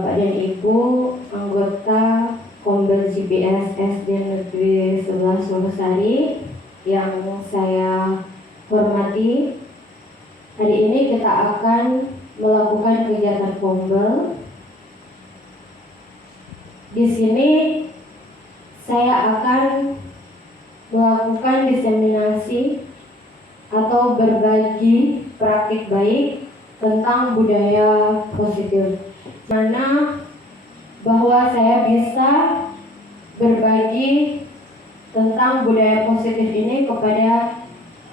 Bapak dan Ibu anggota Kombel GPS SD Negeri 11 Wonosari yang saya hormati, hari ini kita akan melakukan kegiatan Kombel. Di sini saya akan melakukan diseminasi atau berbagi praktik baik tentang budaya positif, mana bahwa saya bisa berbagi tentang budaya positif ini kepada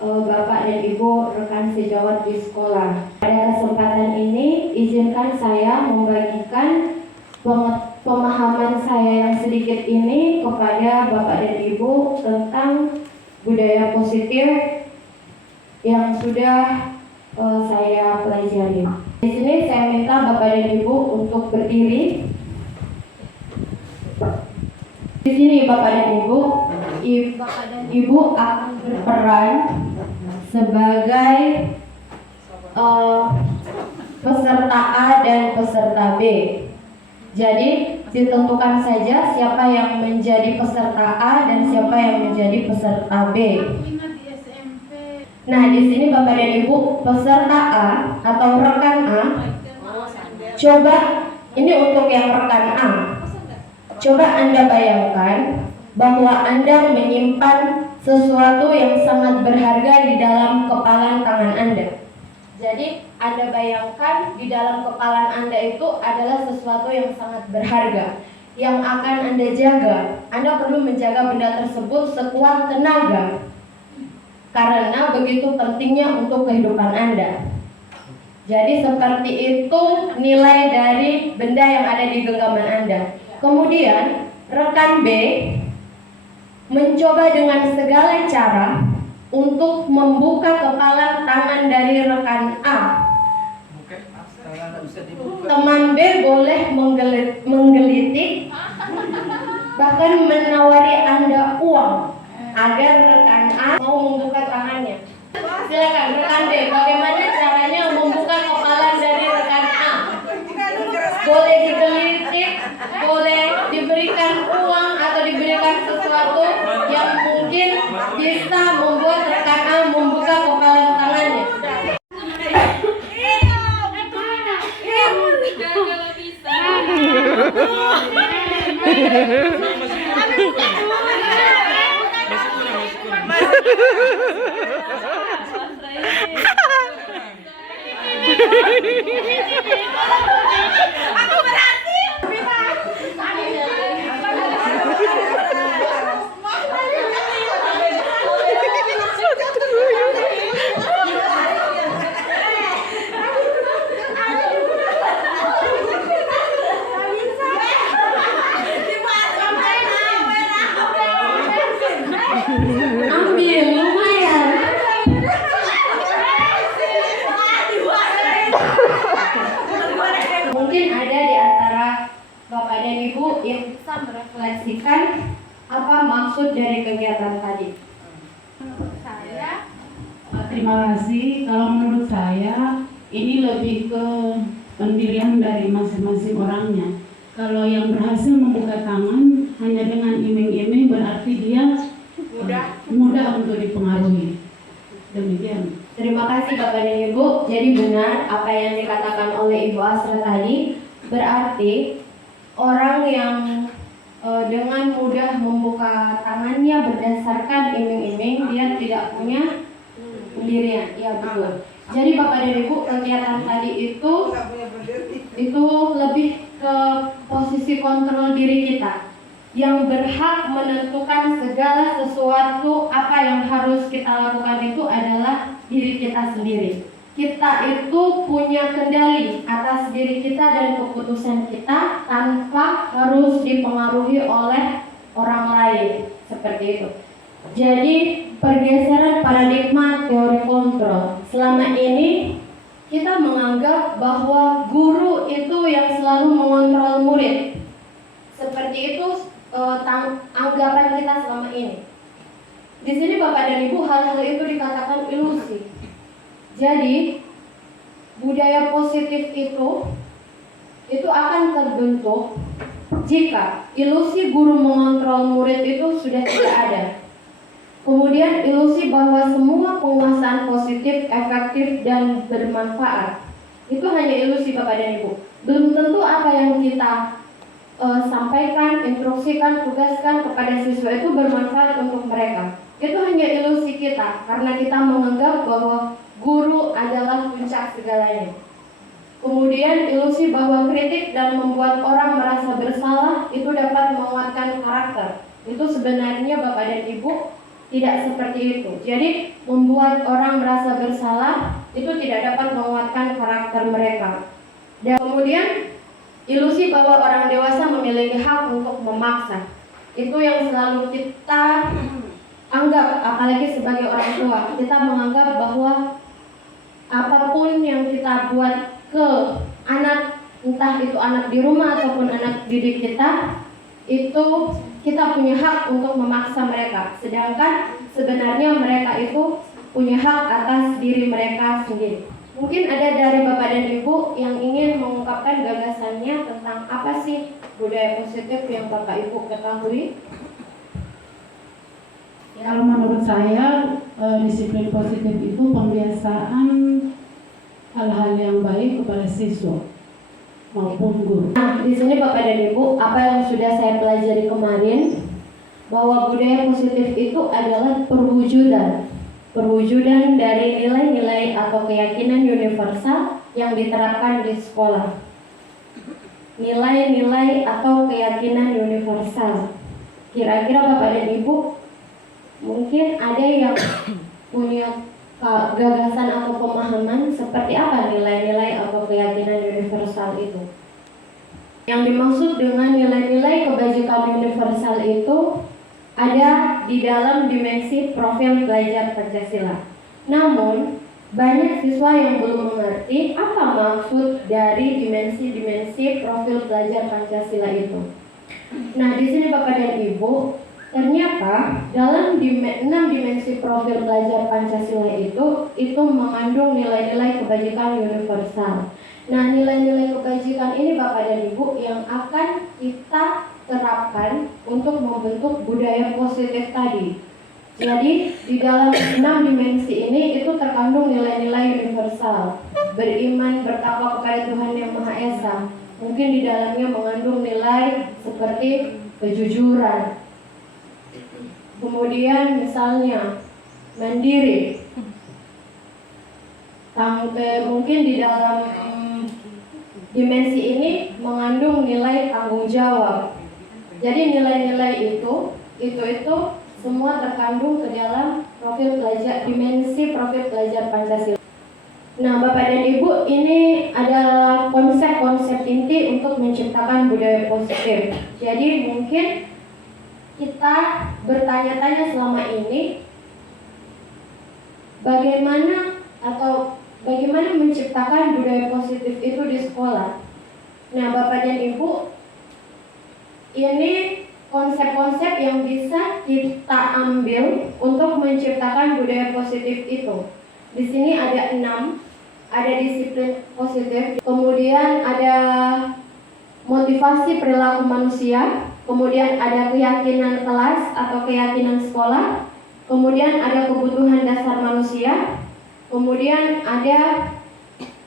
Bapak dan Ibu rekan sejawat di sekolah. Pada kesempatan ini izinkan saya membagikan pemahaman saya yang sedikit ini kepada Bapak dan Ibu tentang budaya positif yang sudah saya pelajari. Di sini saya minta Bapak dan Ibu untuk berdiri. Di sini Bapak dan Ibu akan berperan sebagai peserta A dan peserta B. Jadi ditentukan saja siapa yang menjadi peserta A dan siapa yang menjadi peserta B. Nah, di sini Bapak dan Ibu peserta A atau rekan A, coba ini untuk yang rekan A. Coba Anda bayangkan bahwa Anda menyimpan sesuatu yang sangat berharga di dalam kepalan tangan Anda. Jadi Anda bayangkan di dalam kepalan Anda itu adalah sesuatu yang sangat berharga yang akan Anda jaga. Anda perlu menjaga benda tersebut sekuat tenaga karena begitu pentingnya untuk kehidupan Anda. Jadi seperti itu nilai dari benda yang ada di genggaman Anda. Kemudian rekan B mencoba dengan segala cara untuk membuka kepalan tangan dari rekan A. Teman B boleh menggelitik, bahkan menawari Anda uang agar rekan A mau membuka tangannya. Silakan rekan B, bagaimana caranya membuka kepalan dari rekan A? Boleh digelitik, boleh diberikan uang atau diberikan sesuatu yang mungkin bisa membuat rekan A membuka kepalan tangannya. Ambil, lumayan. Mungkin ada di antara Bapak dan Ibu yang bisa merefleksikan apa maksud dari kegiatan tadi. Terima kasih. Kalau menurut saya ini lebih ke pendirian dari masing-masing orangnya. Kalau yang berhasil membuka tangan hanya dengan iming-iming berarti dia mudah untuk dipengaruhi. Demikian. Terima kasih Bapak dan Ibu. Jadi benar apa yang dikatakan oleh Ibu Asra tadi, berarti orang yang dengan mudah membuka tangannya berdasarkan iming-iming, dia tidak punya pendirian. Ya betul. Jadi Bapak dan Ibu, kegiatan tadi itu lebih ke posisi kontrol diri kita yang berhak menentukan segala sesuatu. Apa yang harus kita lakukan itu adalah diri kita sendiri. Kita itu punya kendali atas diri kita dan keputusan kita tanpa harus dipengaruhi oleh orang lain. Seperti itu. Jadi pergeseran paradigma teori kontrol. Selama ini kita menganggap bahwa guru itu yang selalu mengontrol murid. Seperti itu anggapan kita selama ini. Di sini Bapak dan Ibu, hal-hal itu dikatakan ilusi. Jadi budaya positif itu itu akan terbentuk jika ilusi guru mengontrol murid itu sudah tidak ada. Kemudian ilusi bahwa semua penguasaan positif, efektif, dan bermanfaat itu hanya ilusi Bapak dan Ibu. Belum tentu apa yang kita sampaikan, instruksikan, tugaskan kepada siswa itu bermanfaat untuk mereka. Itu hanya ilusi kita karena kita menganggap bahwa guru adalah puncak segalanya. Kemudian ilusi bahwa kritik dan membuat orang merasa bersalah itu dapat menguatkan karakter. Itu sebenarnya Bapak dan Ibu tidak seperti itu. Jadi membuat orang merasa bersalah itu tidak dapat menguatkan karakter mereka. Dan kemudian ilusi bahwa orang dewasa memiliki hak untuk memaksa. Itu yang selalu kita anggap, apalagi sebagai orang tua. Kita menganggap bahwa apapun yang kita buat ke anak, entah itu anak di rumah ataupun anak didik kita, itu kita punya hak untuk memaksa mereka. Sedangkan sebenarnya mereka itu punya hak atas diri mereka sendiri. Mungkin ada dari Bapak dan Ibu yang ingin mengungkapkan gagasannya tentang apa sih budaya positif yang Bapak Ibu ketahui? Kalau menurut saya disiplin positif itu pembiasaan hal-hal yang baik kepada siswa maupun guru. Nah, di sini Bapak dan Ibu, apa yang sudah saya pelajari kemarin, bahwa budaya positif itu adalah perwujudan dari nilai-nilai atau keyakinan universal yang diterapkan di sekolah. Nilai-nilai atau keyakinan universal. Kira-kira Bapak dan Ibu mungkin ada yang punya gagasan atau pemahaman seperti apa nilai-nilai atau keyakinan universal itu. Yang dimaksud dengan nilai-nilai kebajikan universal itu ada di dalam dimensi profil belajar Pancasila. Namun, banyak siswa yang belum mengerti apa maksud dari dimensi-dimensi profil belajar Pancasila itu. Nah, di sini Bapak dan Ibu, ternyata dalam 6 dimensi profil belajar Pancasila itu mengandung nilai-nilai kebajikan universal. Nah, nilai-nilai kebajikan ini Bapak dan Ibu yang akan kita terapkan untuk membentuk budaya positif tadi. Jadi di dalam 6 dimensi ini itu terkandung nilai-nilai universal. Beriman, bertakwa kepada Tuhan Yang Maha Esa. Mungkin di dalamnya mengandung nilai seperti kejujuran. Kemudian misalnya mandiri. Mungkin di dalam dimensi ini mengandung nilai tanggung jawab. Jadi nilai-nilai itu semua terkandung ke dalam profil belajar, dimensi profil belajar Pancasila. Nah, Bapak dan Ibu, ini adalah konsep-konsep inti untuk menciptakan budaya positif. Jadi mungkin kita bertanya-tanya selama ini bagaimana menciptakan budaya positif itu di sekolah. Nah, Bapak dan Ibu, ini konsep-konsep yang bisa kita ambil untuk menciptakan budaya positif itu. Di sini ada 6, ada disiplin positif, kemudian ada motivasi perilaku manusia, kemudian ada keyakinan kelas atau keyakinan sekolah, kemudian ada kebutuhan dasar manusia, kemudian ada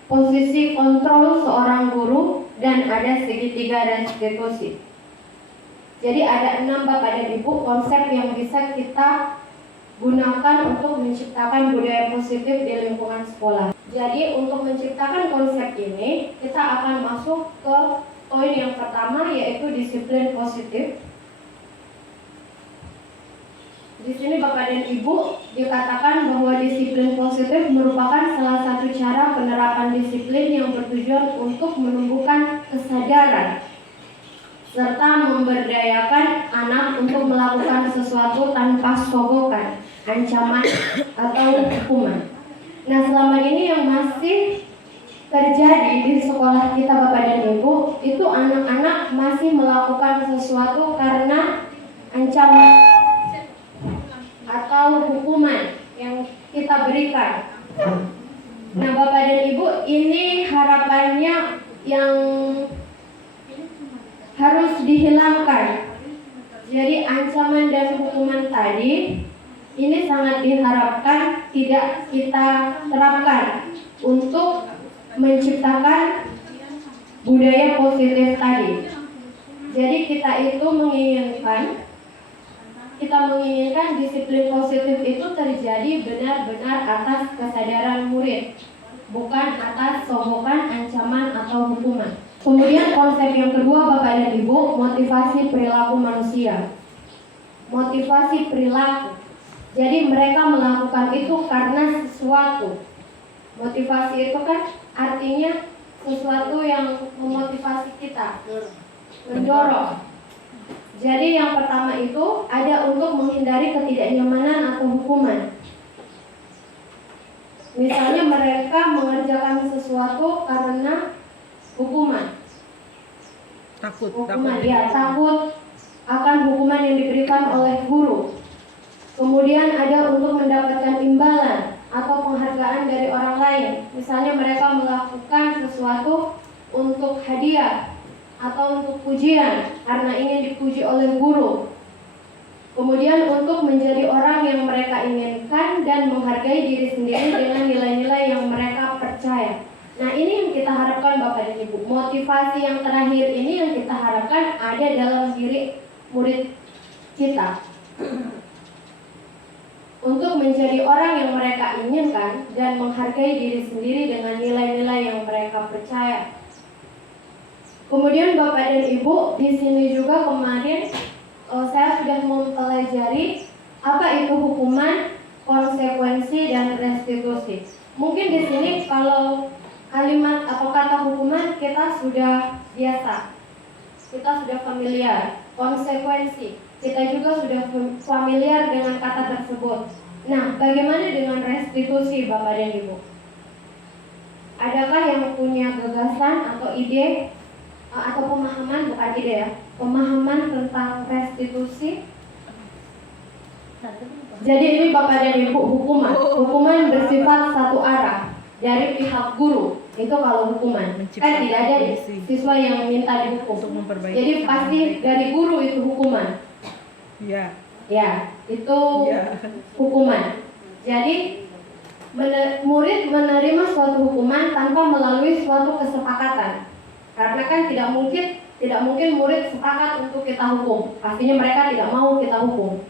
posisi kontrol seorang guru, dan ada segitiga restitusi. Jadi ada 6 Bapak dan Ibu konsep yang bisa kita gunakan untuk menciptakan budaya positif di lingkungan sekolah. Jadi untuk menciptakan konsep ini, kita akan masuk ke poin yang pertama, yaitu disiplin positif. Di sini Bapak dan Ibu dikatakan bahwa disiplin positif merupakan salah satu cara penerapan disiplin yang bertujuan untuk menumbuhkan kesadaran serta memberdayakan anak untuk melakukan sesuatu tanpa sogokan, ancaman, atau hukuman. Nah, selama ini yang masih terjadi di sekolah kita Bapak dan Ibu, itu anak-anak masih melakukan sesuatu karena ancaman atau hukuman yang kita berikan. Nah, Bapak dan Ibu, ini harapannya yang dihilangkan. Jadi ancaman dan hukuman tadi ini sangat diharapkan tidak kita terapkan untuk menciptakan budaya positif tadi. Jadi kita menginginkan disiplin positif itu terjadi benar-benar atas kesadaran murid, bukan atas sogokan, ancaman, atau hukuman. Kemudian konsep yang kedua Bapak dan Ibu, motivasi perilaku manusia. Motivasi perilaku. Jadi mereka melakukan itu karena sesuatu. Motivasi itu kan artinya sesuatu yang memotivasi kita, mendorong. Jadi yang pertama itu ada untuk menghindari ketidaknyamanan atau hukuman. Misalnya mereka mengerjakan sesuatu karena hukuman. Takut. Ya, takut akan hukuman yang diberikan oleh guru. Kemudian ada untuk mendapatkan imbalan atau penghargaan dari orang lain. Misalnya mereka melakukan sesuatu untuk hadiah atau untuk pujian karena ingin dipuji oleh guru. Kemudian untuk menjadi orang yang mereka inginkan dan menghargai diri sendiri dengan nilai-nilai yang mereka percaya. Nah, ini yang kita harapkan Bapak dan Ibu. Motivasi yang terakhir ini yang kita harapkan ada dalam diri murid kita. Untuk menjadi orang yang mereka inginkan dan menghargai diri sendiri dengan nilai-nilai yang mereka percaya. Kemudian Bapak dan Ibu, di sini juga kemarin saya sudah mempelajari apa itu hukuman, konsekuensi, dan restitusi. Mungkin di sini kalau kalimat atau kata hukuman kita sudah biasa, kita sudah familiar. Konsekuensi, kita juga sudah familiar dengan kata tersebut. Nah, bagaimana dengan restitusi Bapak dan Ibu? Adakah yang punya gagasan atau ide atau pemahaman, bukan ide ya, pemahaman tentang restitusi? Jadi ini Bapak dan Ibu, hukuman bersifat satu arah dari pihak guru. Itu kalau hukuman kan tidak ada siswa yang minta dihukum. Jadi pasti dari guru itu hukuman. Ya, itu hukuman. Jadi murid menerima suatu hukuman tanpa melalui suatu kesepakatan. Karena kan tidak mungkin murid sepakat untuk kita hukum. Pastinya mereka tidak mau kita hukum.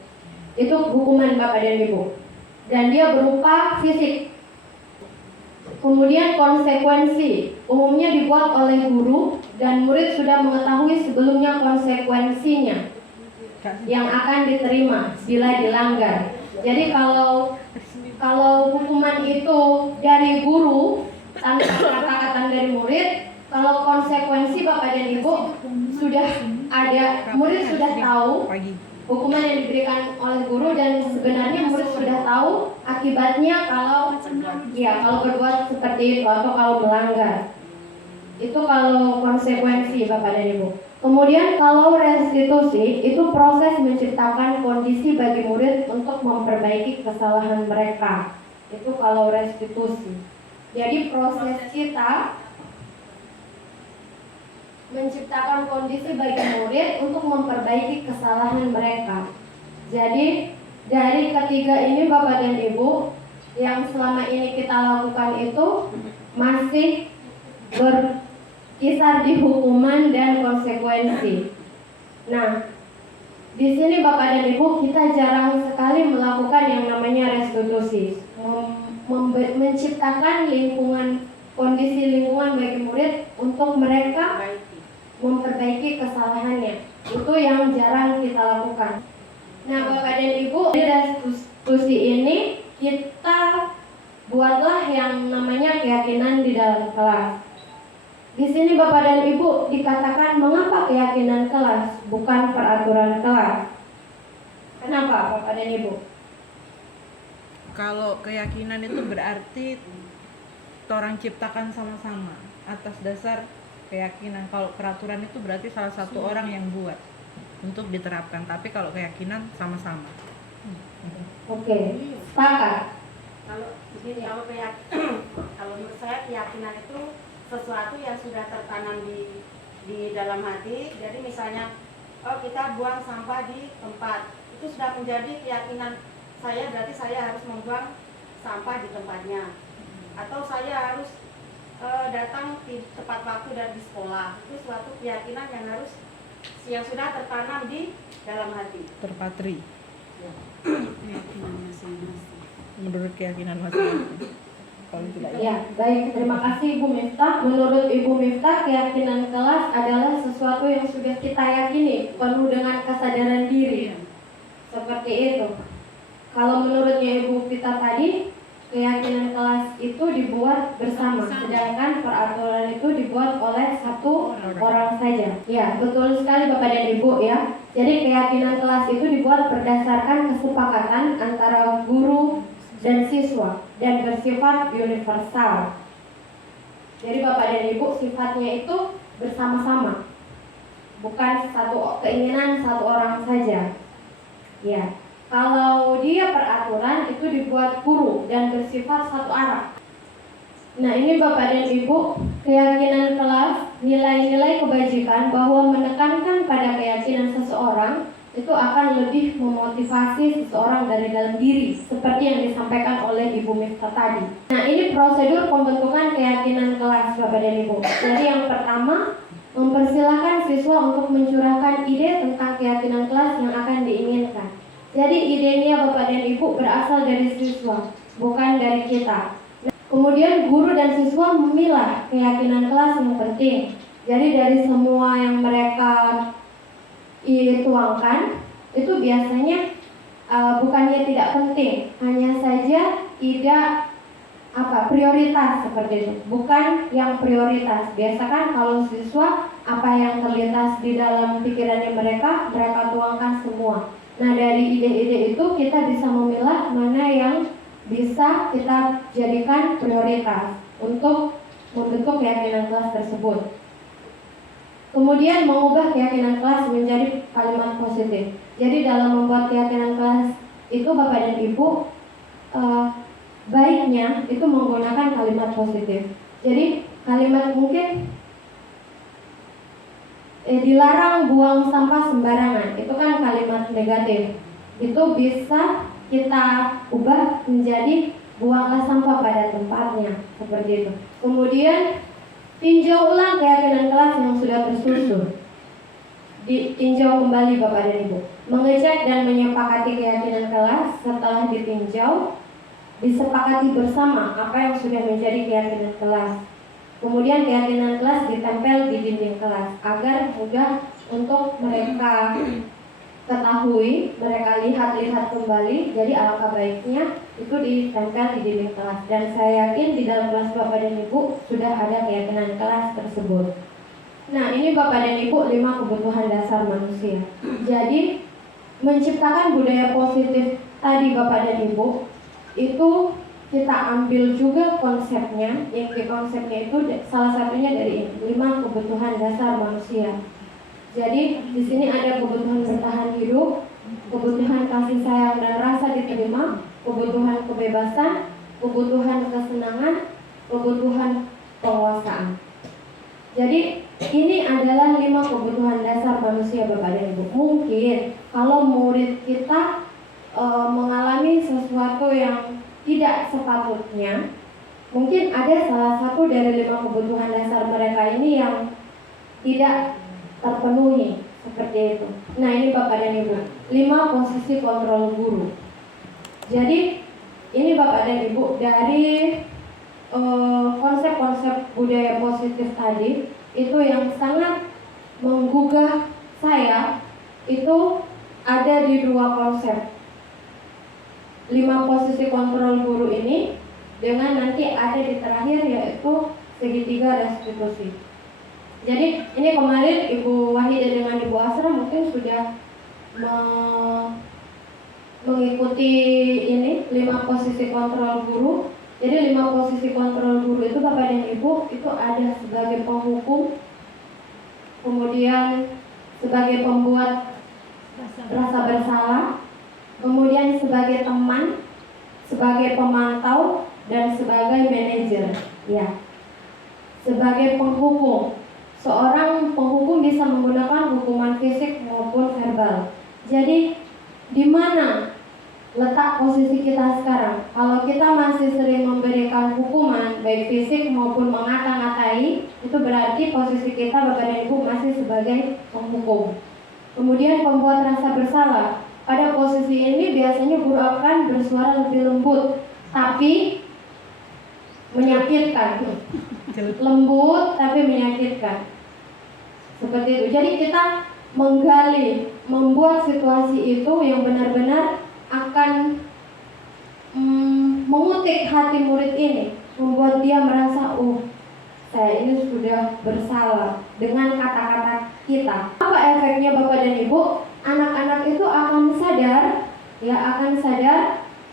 Itu hukuman Bapak dan Ibu. Dan dia berupa fisik. Kemudian konsekuensi umumnya dibuat oleh guru dan murid sudah mengetahui sebelumnya konsekuensinya yang akan diterima bila dilanggar. Jadi kalau hukuman itu dari guru tanpa kesepakatan dari murid, kalau konsekuensi Bapak dan Ibu sudah ada, murid sudah tahu hukuman yang diberikan oleh guru dan sebenarnya murid sudah tahu akibatnya kalau berbuat seperti itu atau kalau melanggar. Itu kalau konsekuensi Bapak dan Ibu. Kemudian kalau restitusi itu proses menciptakan kondisi bagi murid untuk memperbaiki kesalahan mereka. Itu kalau restitusi. Jadi proses kita menciptakan kondisi bagi murid untuk memperbaiki kesalahan mereka. Jadi dari ketiga ini Bapak dan Ibu, yang selama ini kita lakukan itu masih berkisar di hukuman dan konsekuensi. Nah, di sini Bapak dan Ibu kita jarang sekali melakukan yang namanya restitusi, menciptakan kondisi lingkungan bagi murid untuk mereka memperbaiki kesalahannya. Itu yang jarang kita lakukan. Nah, Bapak dan Ibu, di restitusi ini kita buatlah yang namanya keyakinan di dalam kelas. Di sini Bapak dan Ibu dikatakan mengapa keyakinan kelas bukan peraturan kelas. Kenapa Bapak dan Ibu? Kalau keyakinan itu berarti orang ciptakan sama-sama atas dasar keyakinan. Kalau peraturan itu berarti salah satu orang yang buat untuk diterapkan. Tapi kalau keyakinan sama-sama. Oke, sepakat. Kalau begini, kalau menurut saya keyakinan itu sesuatu yang sudah tertanam di dalam hati. Jadi misalnya oh kita buang sampah di tempat. Itu sudah menjadi keyakinan saya, berarti saya harus membuang sampah di tempatnya. Atau saya harus datang di tepat waktu dan di sekolah. Itu suatu keyakinan yang sudah tertanam di dalam hati. Terpatri keyakinan masing-masing. menurut keyakinan masing-masing. Kalau tidak Ya, baik. Terima kasih Ibu Miftah. Menurut Ibu Miftah, keyakinan kelas adalah sesuatu yang sudah kita yakini, penuh dengan kesadaran diri. Seperti itu. Kalau menurutnya Ibu Miftah tadi, keyakinan kelas itu dibuat bersama, sedangkan peraturan itu dibuat oleh satu orang saja. Ya, betul sekali Bapak dan Ibu ya. Jadi keyakinan kelas itu dibuat berdasarkan kesepakatan antara guru dan siswa dan bersifat universal. Jadi Bapak dan Ibu sifatnya itu bersama-sama, bukan satu keinginan satu orang saja. Ya, kalau dia peraturan itu dibuat guru dan bersifat satu arah. Nah, ini Bapak dan Ibu, keyakinan kelas, nilai-nilai kebajikan bahwa menekankan pada keyakinan seseorang itu akan lebih memotivasi seseorang dari dalam diri, seperti yang disampaikan oleh Ibu Miftah tadi. Nah, ini prosedur pembentukan keyakinan kelas Bapak dan Ibu. Jadi yang pertama, mempersilahkan siswa untuk mencurahkan ide tentang keyakinan kelas yang akan diinginkan. Jadi idenya Bapak dan Ibu berasal dari siswa, bukan dari kita. Kemudian guru dan siswa memilah keyakinan kelas yang penting. Jadi dari semua yang mereka tuangkan itu biasanya bukannya tidak penting, hanya saja tidak prioritas seperti itu, bukan yang prioritas. Biasa kan kalau siswa apa yang terlintas di dalam pikirannya mereka tuangkan semua. Nah, dari ide-ide itu kita bisa memilah mana yang bisa kita jadikan prioritas untuk membentuk keyakinan kelas tersebut. Kemudian mengubah keyakinan kelas menjadi kalimat positif. Jadi dalam membuat keyakinan kelas itu Bapak dan Ibu baiknya itu menggunakan kalimat positif. Jadi kalimat mungkin dilarang buang sampah sembarangan, itu kan kalimat negatif. Itu bisa kita ubah menjadi buanglah sampah pada tempatnya, seperti itu. Kemudian tinjau ulang keyakinan kelas yang sudah tersusun. Ditinjau kembali Bapak dan Ibu. Mengecek dan menyepakati keyakinan kelas. Setelah ditinjau, disepakati bersama apa yang sudah menjadi keyakinan kelas. Kemudian keyakinan kelas ditempel di dinding kelas agar mudah untuk mereka ketahui, mereka lihat kembali. Jadi alangkah baiknya itu ditempel di dinding kelas. Dan saya yakin di dalam kelas Bapak dan Ibu sudah ada keyakinan kelas tersebut. Nah, ini Bapak dan Ibu 5 kebutuhan dasar manusia. Jadi menciptakan budaya positif tadi Bapak dan Ibu itu kita ambil juga konsepnya. Yang konsepnya itu salah satunya dari 5 kebutuhan dasar manusia. Jadi di sini ada kebutuhan bertahan hidup, kebutuhan kasih sayang dan rasa diterima, kebutuhan kebebasan, kebutuhan kesenangan, kebutuhan penguasaan. Jadi ini adalah 5 kebutuhan dasar manusia Bapak dan Ibu. Mungkin kalau murid kita mengalami sesuatu yang tidak sepatutnya, mungkin ada salah satu dari 5 kebutuhan dasar mereka ini yang tidak terpenuhi, seperti itu. Nah, ini Bapak dan Ibu, 5 posisi kontrol guru. Jadi ini Bapak dan Ibu dari konsep-konsep budaya positif tadi itu yang sangat menggugah saya itu ada di 2 konsep. 5 posisi kontrol guru ini dengan nanti ada di terakhir yaitu segitiga restitusi. Jadi ini kemarin Ibu Wahidah dengan Ibu Asra mungkin sudah mengikuti ini 5 posisi kontrol guru. Jadi 5 posisi kontrol guru itu Bapak dan Ibu itu ada sebagai penghukum, kemudian sebagai pembuat rasa bersalah, kemudian sebagai teman, sebagai pemantau, dan sebagai manajer. Ya, sebagai penghukum. Seorang penghukum bisa menggunakan hukuman fisik maupun moral. Jadi di mana letak posisi kita sekarang? Kalau kita masih sering memberikan hukuman baik fisik maupun mengata-ngatai, itu berarti posisi kita Bapak dan Ibu masih sebagai penghukum. Kemudian pembuat rasa bersalah. Pada posisi ini biasanya guru akan bersuara lebih lembut, tapi menyakitkan. Lembut tapi menyakitkan. Seperti itu. Jadi kita menggali, membuat situasi itu yang benar-benar akan mengutik hati murid ini, membuat dia merasa, oh, saya ini sudah bersalah dengan kata-kata kita. Apa efeknya Bapak dan Ibu? Anak-anak itu akan sadar,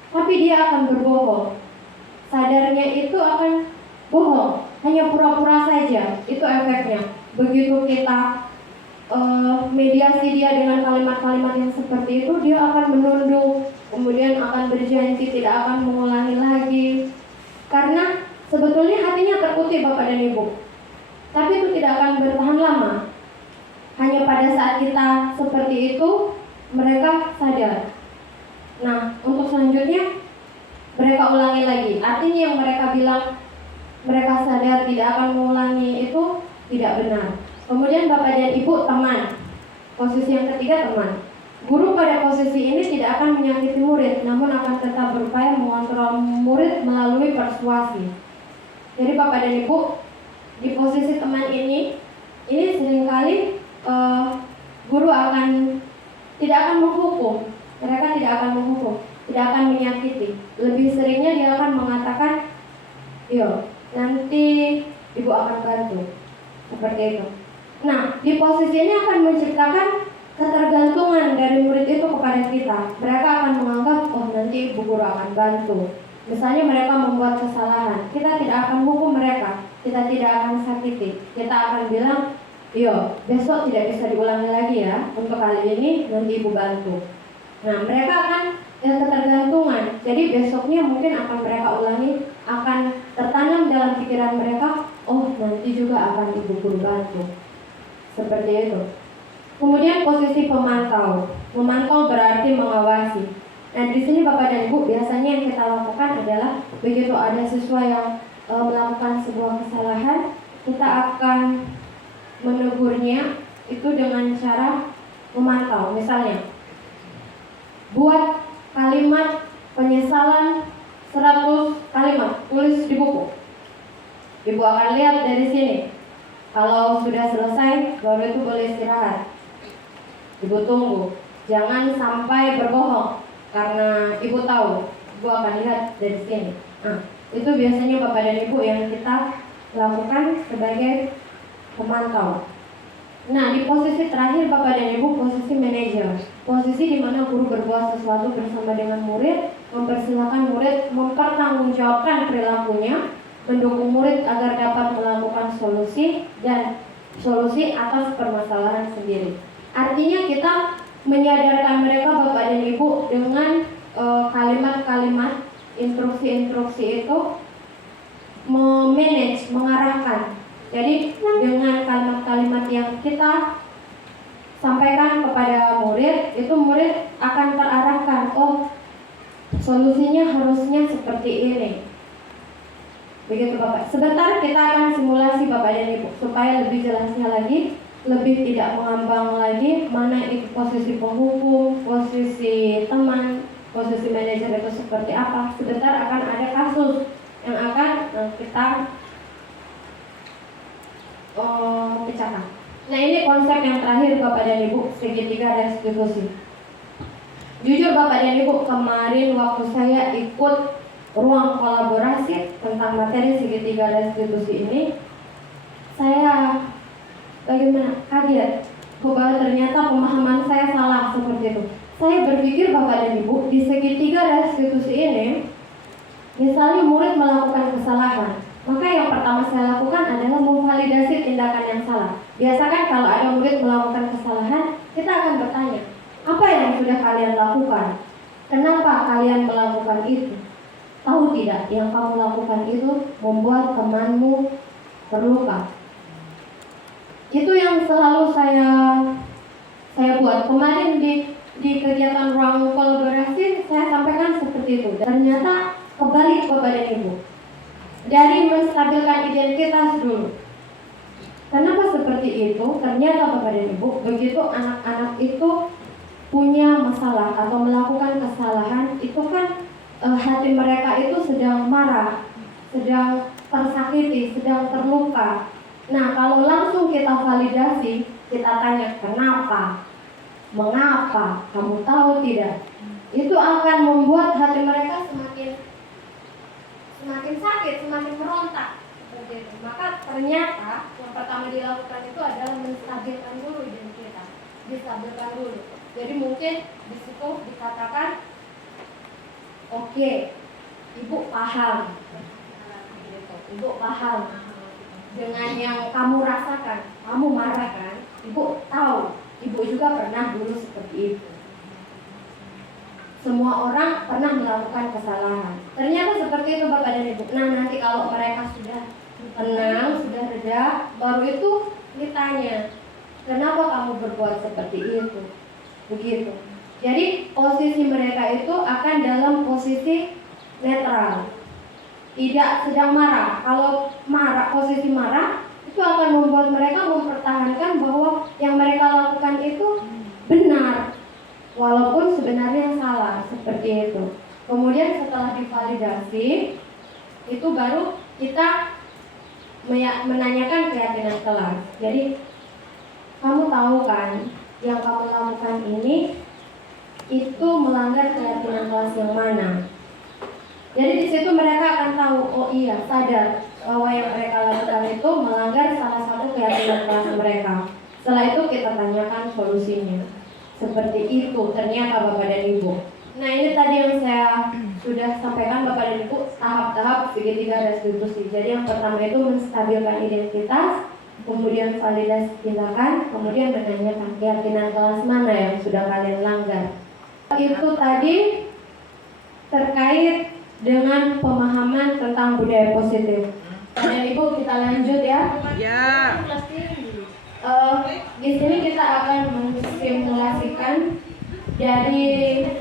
tapi dia akan berbohong. Sadarnya itu akan bohong, hanya pura-pura saja. Itu efeknya. Begitu kita mediasi dia dengan kalimat-kalimat yang seperti itu, dia akan menunduk, kemudian akan berjanji tidak akan mengulangi lagi. Karena sebetulnya hatinya terkutip Bapak dan Ibu, tapi itu tidak akan bertahan lama. Hanya pada saat kita seperti itu, mereka sadar. Nah, untuk selanjutnya mereka ulangi lagi. Artinya yang mereka bilang mereka sadar tidak akan mengulangi itu tidak benar. Kemudian Bapak dan Ibu teman. Posisi yang ketiga teman. Guru pada posisi ini tidak akan menyakiti murid, namun akan tetap berupaya mengontrol murid melalui persuasi. Jadi Bapak dan Ibu, di posisi teman ini seringkali guru tidak akan menghukum. Mereka tidak akan menghukum, tidak akan menyakiti. Lebih seringnya dia akan mengatakan, "Yo, nanti Ibu akan bantu." Seperti itu. Nah, di posisi ini akan menciptakan ketergantungan dari murid itu kepada kita. Mereka akan menganggap, oh nanti ibu guru akan bantu. Misalnya mereka membuat kesalahan, kita tidak akan hukum mereka, kita tidak akan sakiti. Kita akan bilang, yo besok tidak bisa diulangi lagi ya, untuk kali ini nanti ibu bantu. Nah, mereka akan ketergantungan. Jadi besoknya mungkin akan mereka ulangi, akan tertanam dalam pikiran mereka, oh nanti juga akan ibu guru bantu. Seperti itu. Kemudian posisi pemantau. Memantau berarti mengawasi. Nah, di sini Bapak dan Ibu biasanya yang kita lakukan adalah begitu ada siswa yang melakukan sebuah kesalahan, kita akan menegurnya itu dengan cara memantau. Misalnya, buat kalimat penyesalan 100 kalimat, tulis di buku. Ibu akan lihat dari sini. Kalau sudah selesai, baru itu boleh istirahat. Ibu tunggu. Jangan sampai berbohong, karena ibu tahu. Ibu akan lihat dari sini. Nah, itu biasanya Bapak dan Ibu yang kita lakukan sebagai pemantau. Nah, di posisi terakhir Bapak dan Ibu, posisi manajer. Posisi di mana guru berbuat sesuatu bersama dengan murid, mempersilahkan murid mempertanggungjawabkan perilakunya, mendukung murid agar dapat melakukan solusi atas permasalahan sendiri. Artinya kita menyadarkan mereka Bapak dan Ibu dengan kalimat-kalimat instruksi-instruksi itu memanage, mengarahkan. Jadi dengan kalimat-kalimat yang kita sampaikan kepada murid, itu murid akan terarahkan, oh solusinya harusnya seperti ini. Begitu Bapak. Sebentar kita akan simulasi Bapak dan Ibu supaya lebih jelasnya lagi, lebih tidak mengambang lagi mana itu posisi penghukum, posisi teman, posisi manajer itu seperti apa. Sebentar akan ada kasus yang akan kita pecahkan. Nah, ini konsep yang terakhir Bapak dan Ibu, segitiga restitusi. Jujur Bapak dan Ibu, kemarin waktu saya ikut ruang kolaborasi tentang materi segitiga restitusi ini, saya kaget bahwa ternyata pemahaman saya salah seperti itu. Saya berpikir Bapak dan Ibu, di segitiga restitusi ini, misalnya murid melakukan kesalahan, maka yang pertama saya lakukan adalah memvalidasi tindakan yang salah. Biasakan kalau ada murid melakukan kesalahan, kita akan bertanya, apa yang sudah kalian lakukan? Kenapa kalian melakukan itu? Tahu tidak, yang kamu lakukan itu membuat temanmu terluka. Itu yang selalu saya buat. berbuat. Kemarin di kegiatan ruang kolaborasi saya sampaikan seperti itu. Ternyata kebalik Bapak dan Ibu. Dari menstabilkan identitas dulu. Kenapa seperti itu? Ternyata Bapak dan Ibu, begitu anak-anak itu punya masalah atau melakukan kesalahan, itu kan hati mereka itu sedang marah, sedang tersakiti, sedang terluka. Nah, kalau langsung kita validasi, kita tanya kenapa, mengapa, kamu tahu tidak? Itu akan membuat hati mereka semakin sakit, semakin merontak. Seperti itu. Maka ternyata yang pertama dilakukan itu adalah menstabilkan dulu identitas, distabilkan dulu. Jadi mungkin di situ dikatakan, oke, ibu paham, ibu paham dengan yang kamu rasakan, kamu marah kan, ibu tahu, ibu juga pernah dulu seperti itu. Semua orang pernah melakukan kesalahan. Ternyata seperti itu Bapak dan Ibu. Nah, nanti kalau mereka sudah tenang, sudah reda, baru itu ditanya, kenapa kamu berbuat seperti itu? Begitu. Jadi posisi mereka itu akan dalam posisi netral, tidak sedang marah. Kalau marah, posisi marah itu akan membuat mereka mempertahankan bahwa yang mereka lakukan itu benar, walaupun sebenarnya salah, seperti itu. Kemudian setelah divalidasi, itu baru kita menanyakan keyakinan kelas. Jadi kamu tahu kan, yang kamu lakukan ini itu melanggar keyakinan kelas yang mana? Jadi di situ mereka akan tahu, oh iya, sadar bahwa yang mereka lakukan itu melanggar salah satu keyakinan kelas mereka. Setelah itu kita tanyakan solusinya. Seperti itu ternyata Bapak dan Ibu. Nah, ini tadi yang saya sudah sampaikan Bapak dan Ibu, tahap-tahap segitiga restitusi. Jadi yang pertama itu menstabilkan identitas, kemudian validasi tindakan, kemudian menanyakan keyakinan kelas mana yang sudah kalian langgar. Itu tadi terkait dengan pemahaman tentang budaya positif. Dan Ibu kita lanjut ya. Ya. Di sini kita akan mensimulasikan dari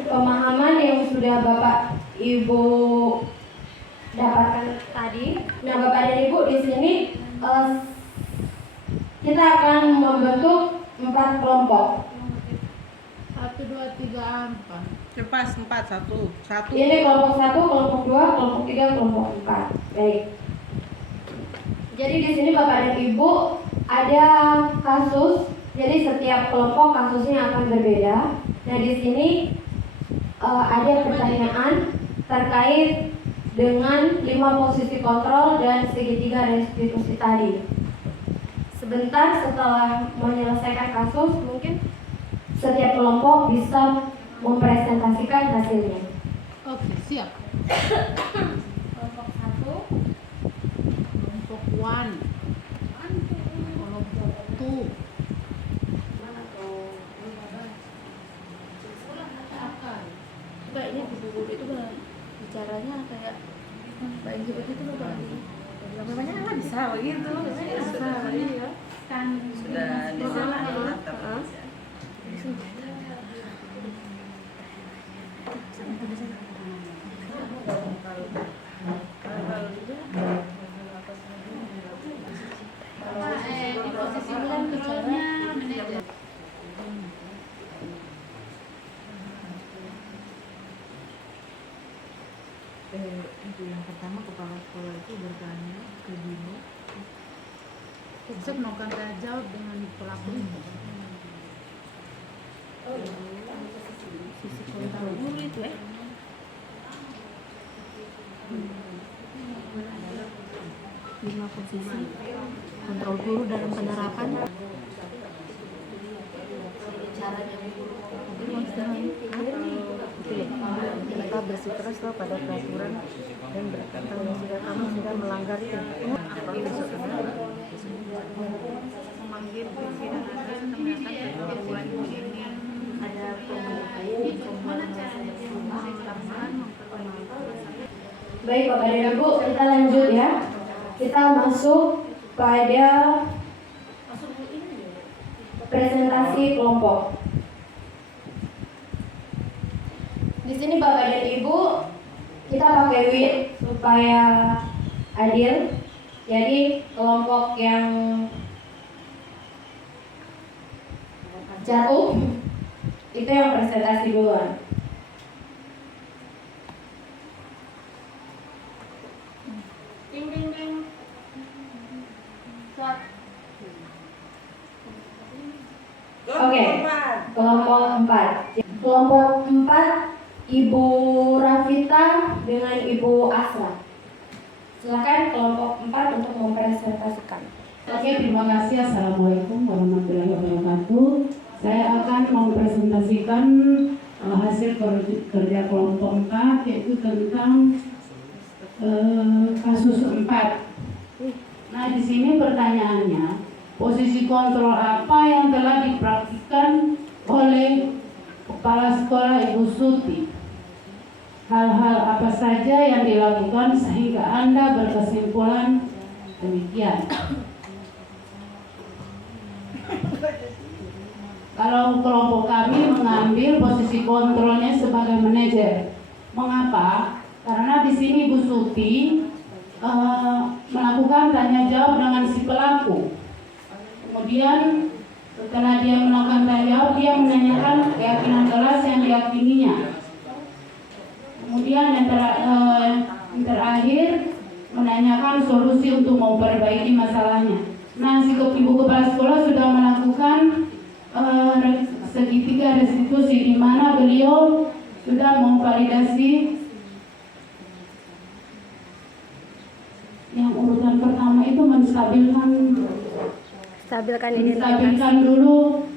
pemahaman yang sudah Bapak Ibu dapatkan tadi. Nah, Bapak dan Ibu di sini kita akan membentuk 4 kelompok. 1, 2, 3, 4. Cepat 4, 1. Ini kelompok 1, kelompok 2, kelompok 3, kelompok 4. Baik. Jadi di sini Bapak dan Ibu ada kasus. Jadi setiap kelompok kasusnya akan berbeda. Nah, di sini ada pertanyaan terkait dengan 5 posisi kontrol dan segitiga restitusi tadi. Sebentar setelah menyelesaikan kasus, mungkin setiap kelompok bisa mempresentasikan hasilnya. Oke, siap. Kelompok 1, Kelompok 1, kelompok 2. Kayaknya buku itu bicaranya kayak baik begitu loh Pak. Namanya lah bisa begitu. Bisa ya. Kan Sudah ditantap. di posisi kontrolnya manajer. Itu yang pertama, kepala sekolah itu bertanya ke Dino. Saya mau jawab dengan pelaku itu. Sisi kontrol guru itu ya. Lima posisi kontrol guru dalam penerapan. Kita bersikeras pada peraturan dan berkata yang sudah kami sudah melanggar itu. Memanggil visi dan atas menyatakan bahwa ini Ada baik Bapak dan Ibu, kita lanjut ya. Kita masuk pada presentasi kelompok. Di sini Bapak dan Ibu, kita pakai win supaya adil. Jadi kelompok yang jatuh itu yang presentasi duluan. Ding ding ding. Shot. Oke, kelompok 4. Kelompok 4 Ibu Rafita dengan Ibu Asra. Silakan kelompok 4 untuk mempresentasikan. Oke, terima kasih. Assalamualaikum warahmatullahi wabarakatuh. Saya akan mempresentasikan hasil kerja kelompok 4, yaitu tentang kasus 4. Nah, di sini pertanyaannya, posisi kontrol apa yang telah dipraktikkan oleh Kepala Sekolah Ibu Suti? Hal-hal apa saja yang dilakukan sehingga Anda berkesimpulan demikian? Kalau kelompok kami mengambil posisi kontrolnya sebagai manajer. Mengapa? Karena di sini Bu Suti melakukan tanya jawab dengan si pelaku. Kemudian setelah dia melakukan tanya jawab, dia menanyakan keyakinan kelas yang diyakininya. Kemudian yang terakhir menanyakan solusi untuk memperbaiki masalahnya. Nah, si Ibu Kepala Sekolah sudah melakukan segitiga restitusi, di mana beliau sudah memvalidasi yang urutan pertama itu menstabilkan dulu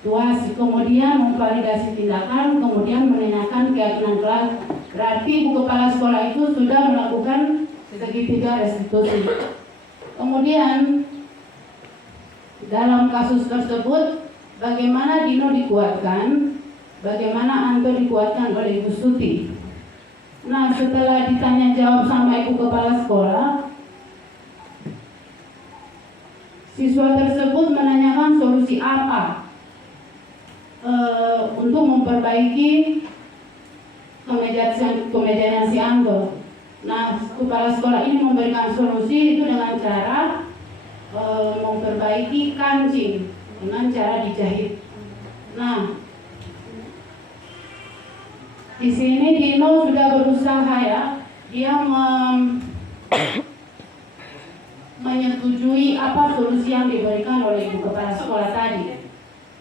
situasi, kemudian memvalidasi tindakan, kemudian menanyakan keyakinan kelas. Berarti Bu Kepala Sekolah itu sudah melakukan segitiga restitusi. Kemudian dalam kasus tersebut, bagaimana Dino dikuatkan, bagaimana Anto dikuatkan oleh Ibu Suti. Nah, setelah ditanya jawab sama Ibu Kepala Sekolah, siswa tersebut menanyakan solusi apa untuk memperbaiki kemejaan si Anto. Nah, Kepala Sekolah ini memberikan solusi itu dengan cara memperbaiki kancing dengan cara dijahit. Nah, di sini Dino sudah berusaha ya, dia menyetujui apa solusi yang diberikan oleh Ibu Kepala Sekolah tadi.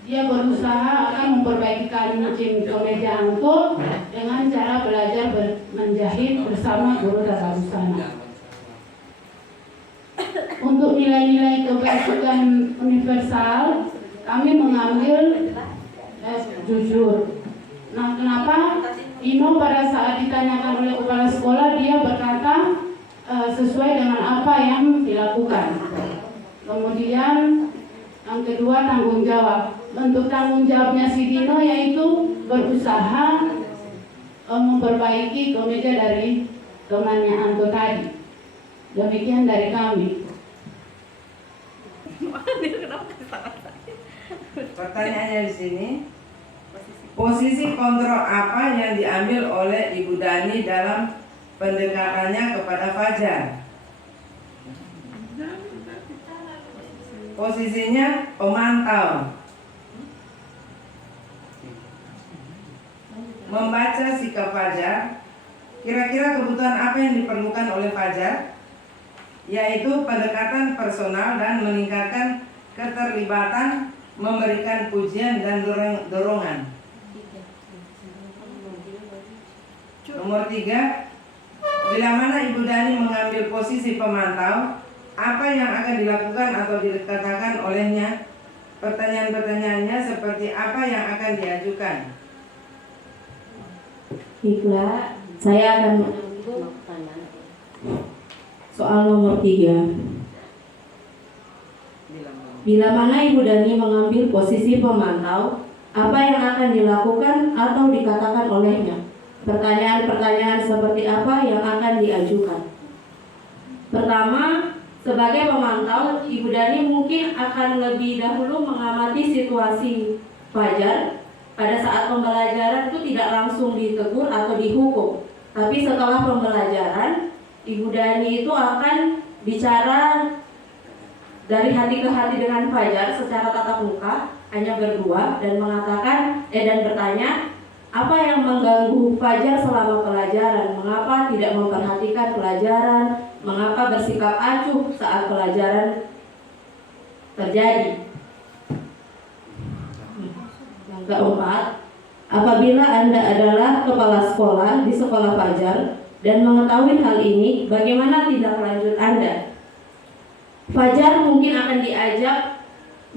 Dia berusaha akan memperbaiki kancing kemeja Anto dengan cara belajar menjahit bersama guru tata busana. Untuk nilai-nilai kebajikan universal, kami mengambil jujur. Nah, kenapa Dino pada saat ditanyakan oleh Kepala Sekolah, dia berkata sesuai dengan apa yang dilakukan. Kemudian yang kedua, tanggung jawab. Bentuk tanggung jawabnya si Dino yaitu berusaha memperbaiki kemeja dari temannya Anto tadi. Demikian dari kami. Pertanyaannya di sini, posisi kontrol apa yang diambil oleh Ibu Dani dalam pendekatannya kepada Fajar? Posisinya pemantau, membaca sikap Fajar. Kira-kira kebutuhan apa yang diperlukan oleh Fajar? Yaitu pendekatan personal dan meningkatkan keterlibatan, memberikan pujian dan dorongan. Nomor 3, bila mana Ibu Dani mengambil posisi pemantau, apa yang akan dilakukan atau dikatakan olehnya? Pertanyaan-pertanyaannya seperti apa yang akan diajukan? Baiklah, saya akan soal nomor 3. Bila mana Ibu Dani mengambil posisi pemantau, apa yang akan dilakukan atau dikatakan olehnya? Pertanyaan-pertanyaan seperti apa yang akan diajukan? Pertama, sebagai pemantau, Ibu Dani mungkin akan lebih dahulu mengamati situasi Fajar pada saat pembelajaran itu tidak langsung ditegur atau dihukum, tapi setelah pembelajaran Ibu Dani itu akan bicara dari hati ke hati dengan Fajar secara tatap muka, hanya berdua, dan mengatakan dan bertanya apa yang mengganggu Fajar selama pelajaran, mengapa tidak memperhatikan pelajaran, mengapa bersikap acuh saat pelajaran terjadi. Yang keempat, apabila Anda adalah kepala sekolah di sekolah Fajar dan mengetahui hal ini, bagaimana tindak lanjut Anda? Fajar mungkin akan diajak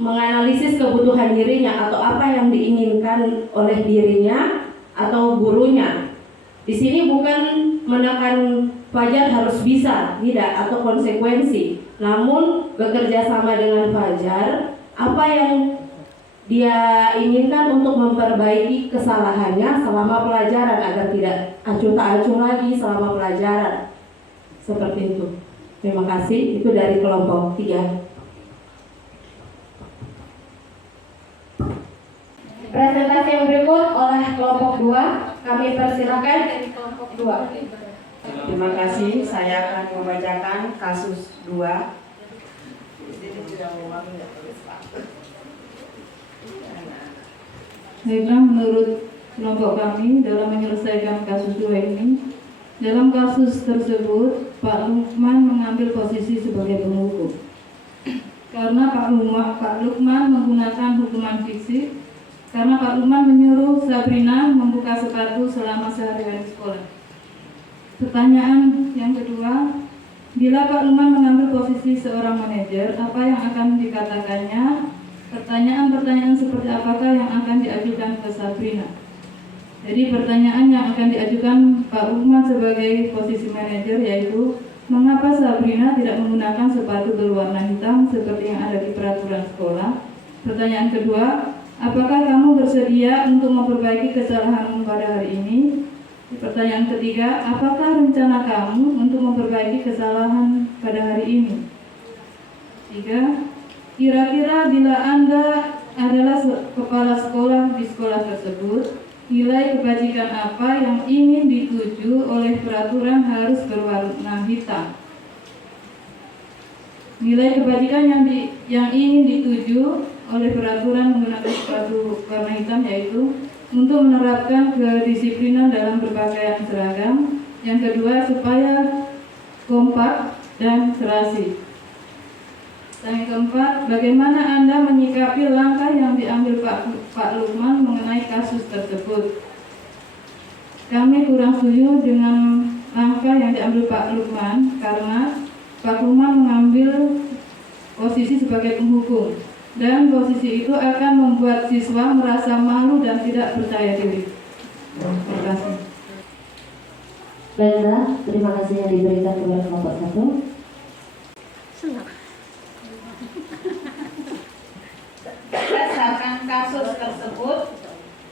menganalisis kebutuhan dirinya atau apa yang diinginkan oleh dirinya atau gurunya. Di sini bukan menekan Fajar harus bisa, tidak, atau konsekuensi, namun bekerja sama dengan Fajar apa yang dia inginkan untuk memperbaiki kesalahannya selama pelajaran agar tidak acuh tak acuh lagi selama pelajaran. Seperti itu. Terima kasih. Itu dari kelompok 3. Presentasi yang berikut oleh kelompok 2. Kami persilakan Dari kelompok 2. Terima kasih. Saya akan membacakan kasus 2. Baiklah, menurut kelompok kami dalam menyelesaikan kasus 2 ini, dalam kasus tersebut Pak Lukman mengambil posisi sebagai penghukum. Karena Pak Lukman menggunakan hukuman fisik, karena Pak Lukman menyuruh Sabrina membuka sepatu selama seharian di sekolah. Pertanyaan yang kedua, bila Pak Lukman mengambil posisi seorang manajer, apa yang akan dikatakannya? Pertanyaan-pertanyaan seperti apakah yang akan diajukan ke Sabrina? Jadi pertanyaan yang akan diajukan Pak Lukman sebagai posisi manajer yaitu, mengapa Sabrina tidak menggunakan sepatu berwarna hitam seperti yang ada di peraturan sekolah? Pertanyaan kedua, apakah kamu bersedia untuk memperbaiki kesalahanmu pada hari ini? Pertanyaan ketiga, apakah rencana kamu untuk memperbaiki kesalahan pada hari ini? 3. Kira-kira bila Anda adalah kepala sekolah di sekolah tersebut, nilai kebajikan apa yang ingin dituju oleh peraturan harus berwarna hitam? Nilai kebajikan yang ingin dituju oleh peraturan menggunakan sepatu warna hitam yaitu untuk menerapkan kedisiplinan dalam berpakaian seragam. Yang kedua, supaya kompak dan serasi. Dan yang keempat, bagaimana Anda menyikapi langkah yang diambil Pak Lukman mengenai kasus tersebut? Kami kurang setuju dengan langkah yang diambil Pak Lukman karena Pak Lukman mengambil posisi sebagai penghukum, dan posisi itu akan membuat siswa merasa malu dan tidak percaya diri. Terima kasih. Baiklah, terima kasih yang diberikan kepada kelompok 1. Berdasarkan kasus tersebut,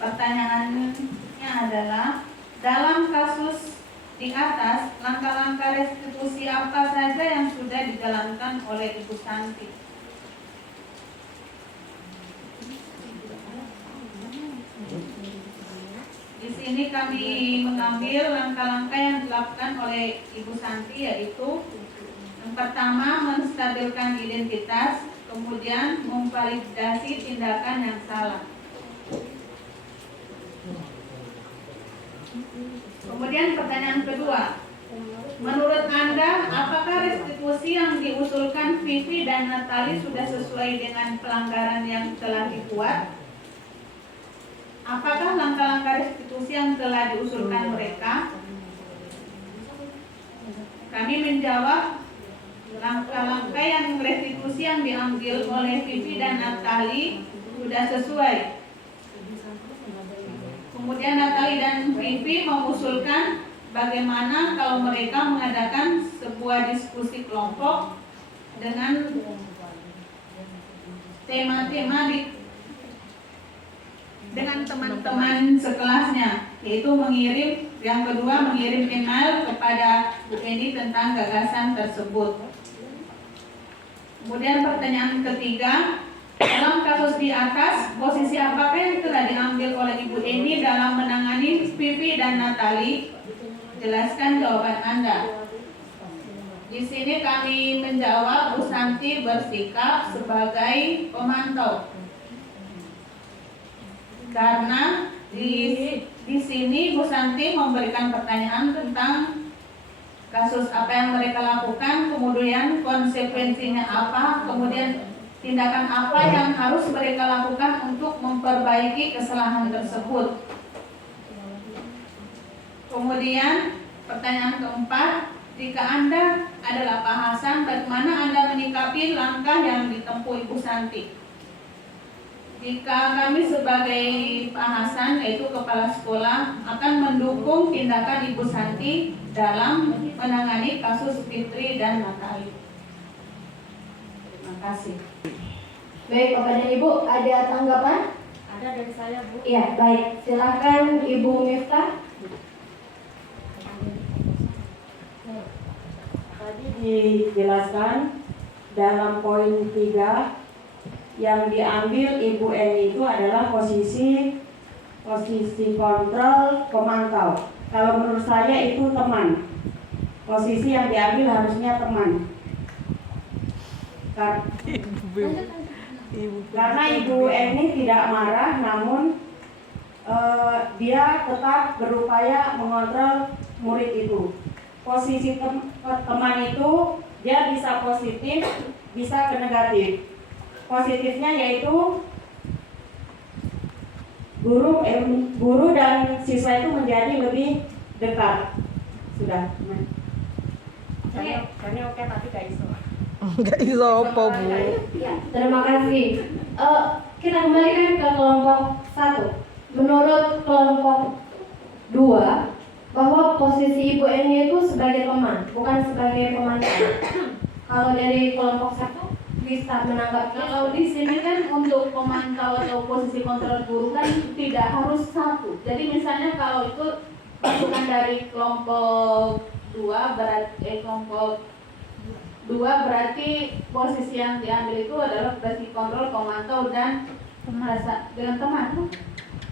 pertanyaannya adalah, dalam kasus di atas, langkah-langkah restitusi apa saja yang sudah dijalankan oleh Ibu Santi? Di sini kami mengambil langkah-langkah yang dilakukan oleh Ibu Santi, yaitu yang pertama, menstabilkan identitas, kemudian memvalidasi tindakan yang salah. Kemudian pertanyaan kedua, menurut Anda, apakah restitusi yang diusulkan Vivi dan Natali sudah sesuai dengan pelanggaran yang telah dibuat? Apakah langkah-langkah restitusi yang telah diusulkan mereka? Kami menjawab, langkah-langkah yang restitusi yang diambil oleh Vivi dan Natali sudah sesuai. Kemudian Natali dan Vivi mengusulkan bagaimana kalau mereka mengadakan sebuah diskusi kelompok dengan tema-tema dengan teman-teman sekelasnya, yaitu yang kedua mengirim email kepada Bu Eni tentang gagasan tersebut. Kemudian pertanyaan ketiga, Dalam kasus di atas, posisi apakah yang telah diambil oleh Ibu Eni dalam menangani Vivi dan Natali? Jelaskan jawaban Anda. Di sini kami menjawab Bu Santi bersikap sebagai pemantau. Karena di sini Bu Santi memberikan pertanyaan tentang kasus apa yang mereka lakukan, kemudian konsekuensinya apa, kemudian tindakan apa yang harus mereka lakukan untuk memperbaiki kesalahan tersebut. Kemudian pertanyaan keempat, jika Anda adalah Pak Hasan, bagaimana Anda menyikapi langkah yang ditempuh Ibu Santi? Jika kami sebagai Pak Hasan, yaitu Kepala Sekolah, akan mendukung tindakan Ibu Santi dalam menangani kasus Fitri dan Natali. Terima kasih. Baik, Bapak dan Ibu, ada tanggapan? Ada dari saya, Bu. Iya, baik. Silakan Ibu Miftah. Tadi dijelaskan dalam poin 3 yang diambil Ibu Eni itu adalah posisi kontrol pemantau. Kalau menurut saya itu teman. Posisi yang diambil harusnya teman. Karena Ibu Eni tidak marah, namun dia tetap berupaya mengontrol murid itu. Posisi teman itu dia bisa positif, bisa ke negatif. Positifnya yaitu guru dan siswa itu menjadi lebih dekat. Sudah. Kayaknya oke tapi gak iso. Enggak iso apa, Bu? Ya, terima kasih. Kita kembalikan ke kelompok 1. Menurut kelompok 2, bahwa posisi Ibu Eni itu sebagai teman, bukan sebagai pemantau. Kalau dari kelompok 1 bisa menanggapi. Kalau di sini kan untuk pemantau atau posisi kontrol guru kan tidak harus satu. Jadi misalnya kalau itu bukan dari kelompok 2 berarti posisi yang diambil itu adalah posisi kontrol, pemantau dan merasa dengan teman.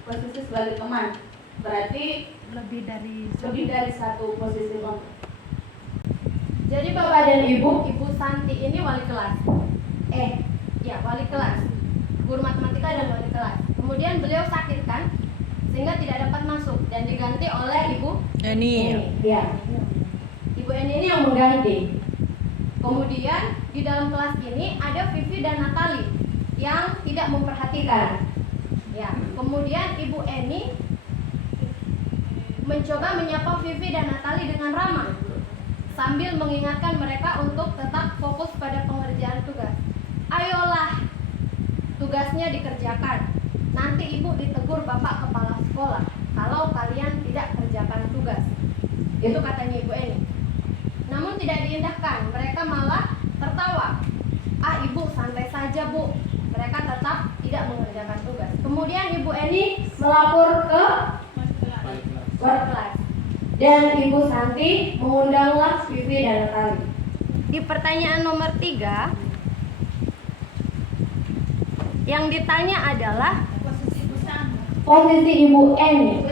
Posisi sebagai teman. Berarti lebih dari satu posisi kontrol. Jadi Bapak dan Ibu Santi ini wali kelas. Wali kelas. Guru matematika dan wali kelas. Kemudian beliau sakit kan? Sehingga tidak dapat masuk dan diganti oleh Ibu Eni. Ya. Ibu Eni ini yang mengganti. Kemudian di dalam kelas ini ada Vivi dan Natali yang tidak memperhatikan. Ya. Kemudian Ibu Eni mencoba menyapa Vivi dan Natali dengan ramah sambil mengingatkan mereka untuk tetap fokus pada pengerjaan tugas. Ayolah, tugasnya dikerjakan. Nanti Ibu ditegur Bapak Kepala Sekolah kalau kalian tidak kerjakan tugas. Itu katanya Ibu Eni. Namun tidak diindahkan, mereka malah tertawa. Ibu santai saja, Bu. Mereka tetap tidak mengerjakan tugas. Kemudian Ibu Eni melapor ke wali kelas. Dan Ibu Santi mengundanglah Vivi dan Natali. Di pertanyaan nomor 3, yang ditanya adalah posisi Ibu Eni.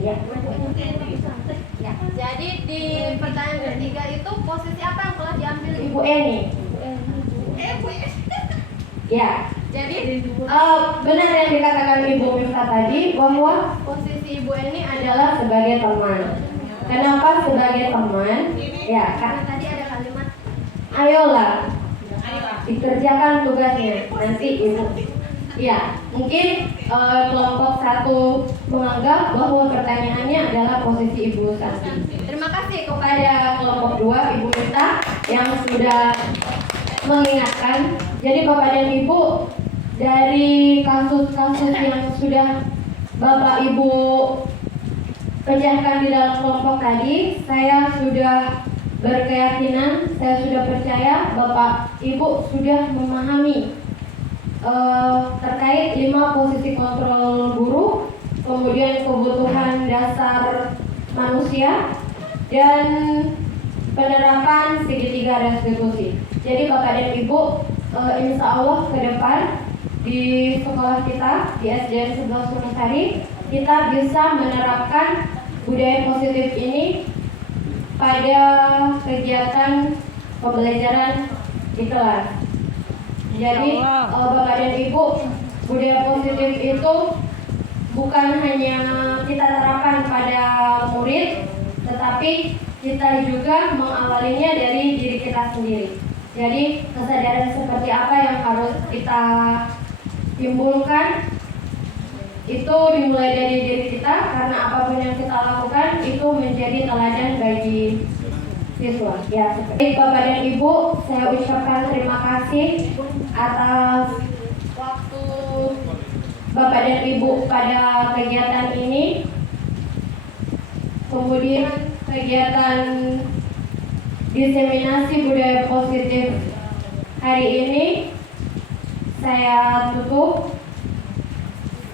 Ya. Ya. Jadi di pertanyaan ketiga itu posisi apa yang telah diambil Ibu Eni? Ya. Jadi benar yang dikatakan Ibu Miftah tadi bahwa posisi Ibu Eni adalah sebagai teman. Kenapa sebagai teman? Ya, karena tadi ada kalimat ayolah dikerjakan tugasnya nanti Ibu. Ya, mungkin kelompok 1 menganggap bahwa pertanyaannya adalah posisi Ibu Santi. Terima kasih kepada kelompok 2 Ibu Miftah yang sudah mengingatkan. Jadi Bapak dan Ibu, dari kasus-kasus yang sudah Bapak Ibu pecahkan di dalam kelompok tadi, saya sudah berkeyakinan, saya sudah percaya Bapak Ibu sudah memahami terkait 5 posisi kontrol guru, kemudian kebutuhan dasar manusia, dan penerapan segitiga restitusi. Jadi Bapak dan Ibu, insya Allah ke depan di sekolah kita di SDN 11 Wonosari kita bisa menerapkan budaya positif ini pada kegiatan pembelajaran di kelas. Jadi Bapak dan Ibu, budaya positif itu bukan hanya kita terapkan pada murid, tetapi kita juga mengawalinya dari diri kita sendiri. Jadi kesadaran seperti apa yang harus kita timbulkan itu dimulai dari diri kita, karena apapun yang kita lakukan itu menjadi teladan bagi siswa. Ya, seperti Bapak dan Ibu, saya ucapkan terima kasih atas waktu Bapak dan Ibu pada kegiatan ini. Kemudian kegiatan diseminasi budaya positif hari ini saya tutup.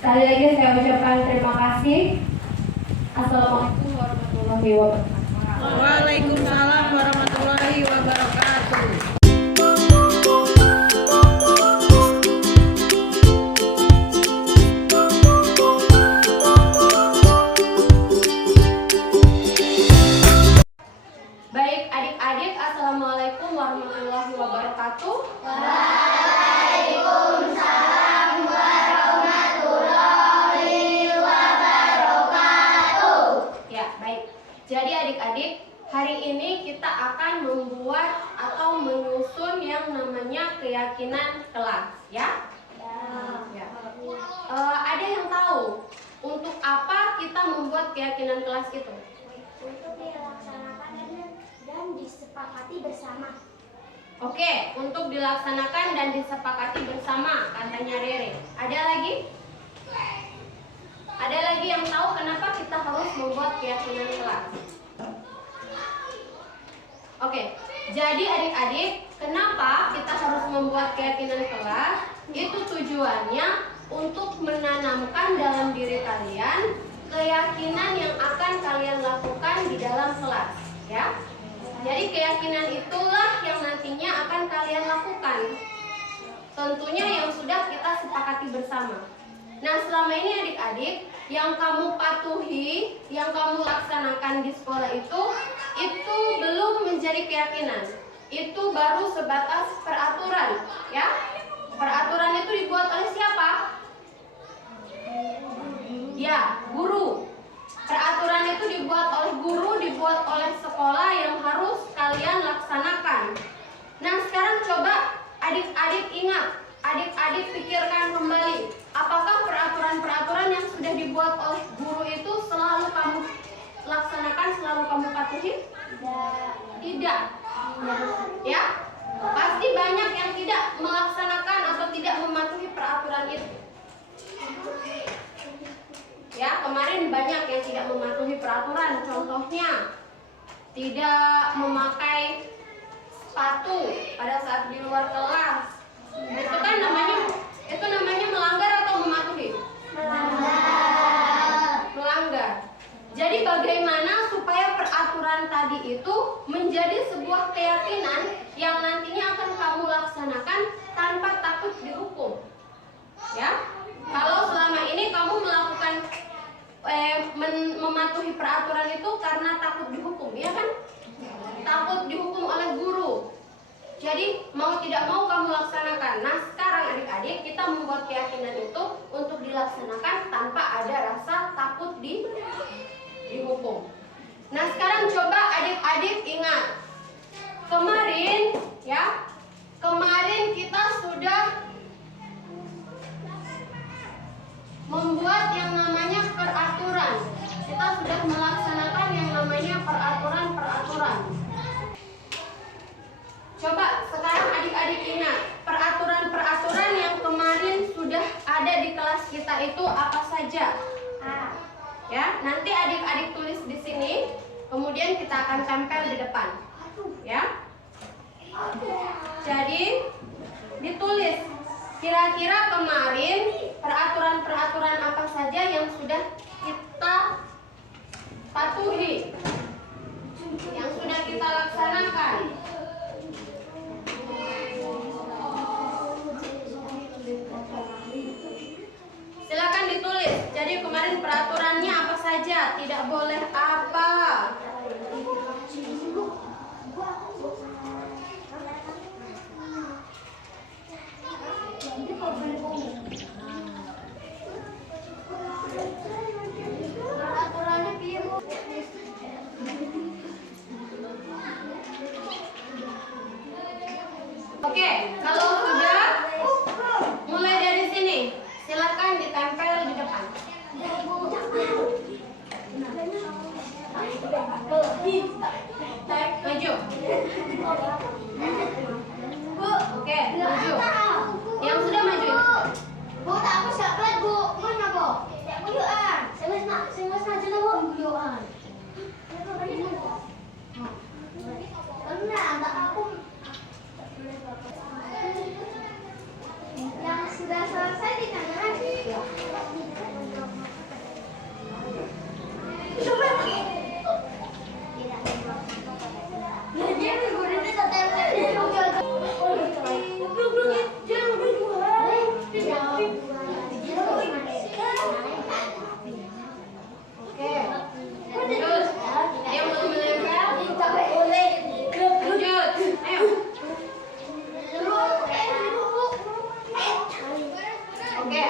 Sekali lagi saya ucapkan terima kasih. Assalamualaikum warahmatullahi wabarakatuh. Waalaikumsalam warahmatullahi wabarakatuh. Baik adik-adik, assalamualaikum warahmatullahi wabarakatuh. Ya, baik. Jadi adik-adik, hari ini kita akan membuat atau menyusun yang namanya keyakinan kelas, ya? Ya. Ada yang tahu untuk apa kita membuat keyakinan kelas itu? Untuk dilaksanakan dan disepakati bersama. Oke, untuk dilaksanakan dan disepakati bersama, katanya Rere. Ada lagi? Ada lagi yang tahu kenapa kita harus membuat keyakinan kelas? Oke, jadi adik-adik, kenapa kita harus membuat keyakinan kelas? Itu tujuannya untuk menanamkan dalam diri kalian keyakinan yang akan kalian lakukan di dalam kelas, ya. Jadi keyakinan itulah yang nantinya akan kalian lakukan. Tentunya yang sudah kita sepakati bersama. Nah, selama ini adik-adik, yang kamu patuhi, yang kamu laksanakan di sekolah itu belum menjadi keyakinan. Itu baru sebatas peraturan, ya. Peraturan itu dibuat oleh siapa? Ya, guru. Peraturan itu dibuat oleh guru, dibuat oleh sekolah yang harus kalian laksanakan. Nah, sekarang coba adik-adik ingat, adik-adik pikirkan kembali, apakah peraturan-peraturan yang sudah dibuat oleh guru itu selalu kamu laksanakan, selalu kamu patuhi? Tidak. Ya, pasti banyak yang tidak melaksanakan atau tidak mematuhi peraturan itu. Ya, kemarin banyak yang tidak mematuhi peraturan. Contohnya, tidak memakai sepatu pada saat di luar kelas. Itu kan namanya melanggar atau mematuhi? Melanggar. Jadi bagaimana supaya peraturan tadi itu menjadi sebuah keyakinan yang nantinya akan kamu laksanakan tanpa takut dihukum? Ya, kalau selama ini kamu melakukan mematuhi peraturan itu karena takut dihukum, ya kan? Takut dihukum oleh guru. Jadi mau tidak mau kamu laksanakan. Nah, sekarang adik-adik kita membuat keyakinan itu untuk dilaksanakan tanpa ada rasa takut dihukum. Nah, sekarang coba adik-adik ingat. Kemarin kita sudah membuat yang namanya peraturan. Kita sudah melaksanakan yang namanya peraturan. Coba sekarang adik-adik ingat, peraturan-peraturan yang kemarin sudah ada di kelas kita itu apa saja? Ya, nanti adik-adik tulis di sini, kemudian kita akan tempel di depan. Ya. Jadi ditulis kira-kira kemarin peraturan-peraturan apa saja yang sudah kita patuhi, yang sudah kita laksanakan. kemarin peraturannya apa saja? Tidak boleh apa? Peraturannya piye, Bu? Oke, kalau sudah mulai dari sini, silakan ditempel di depan. Maju. Oke, maju. Yang sudah maju. Bu, tak aku siapkan, Bu. Mana, Bu? Tak buyuan. Saya saja lah, Bu. Buyuan. Benar, tak aku. Yang sudah selesai ditanya lagi. Coba. Ya, dia menggunakan teteh. Oke. Terus, yang belum menempel, lanjut. Ayo. Oke.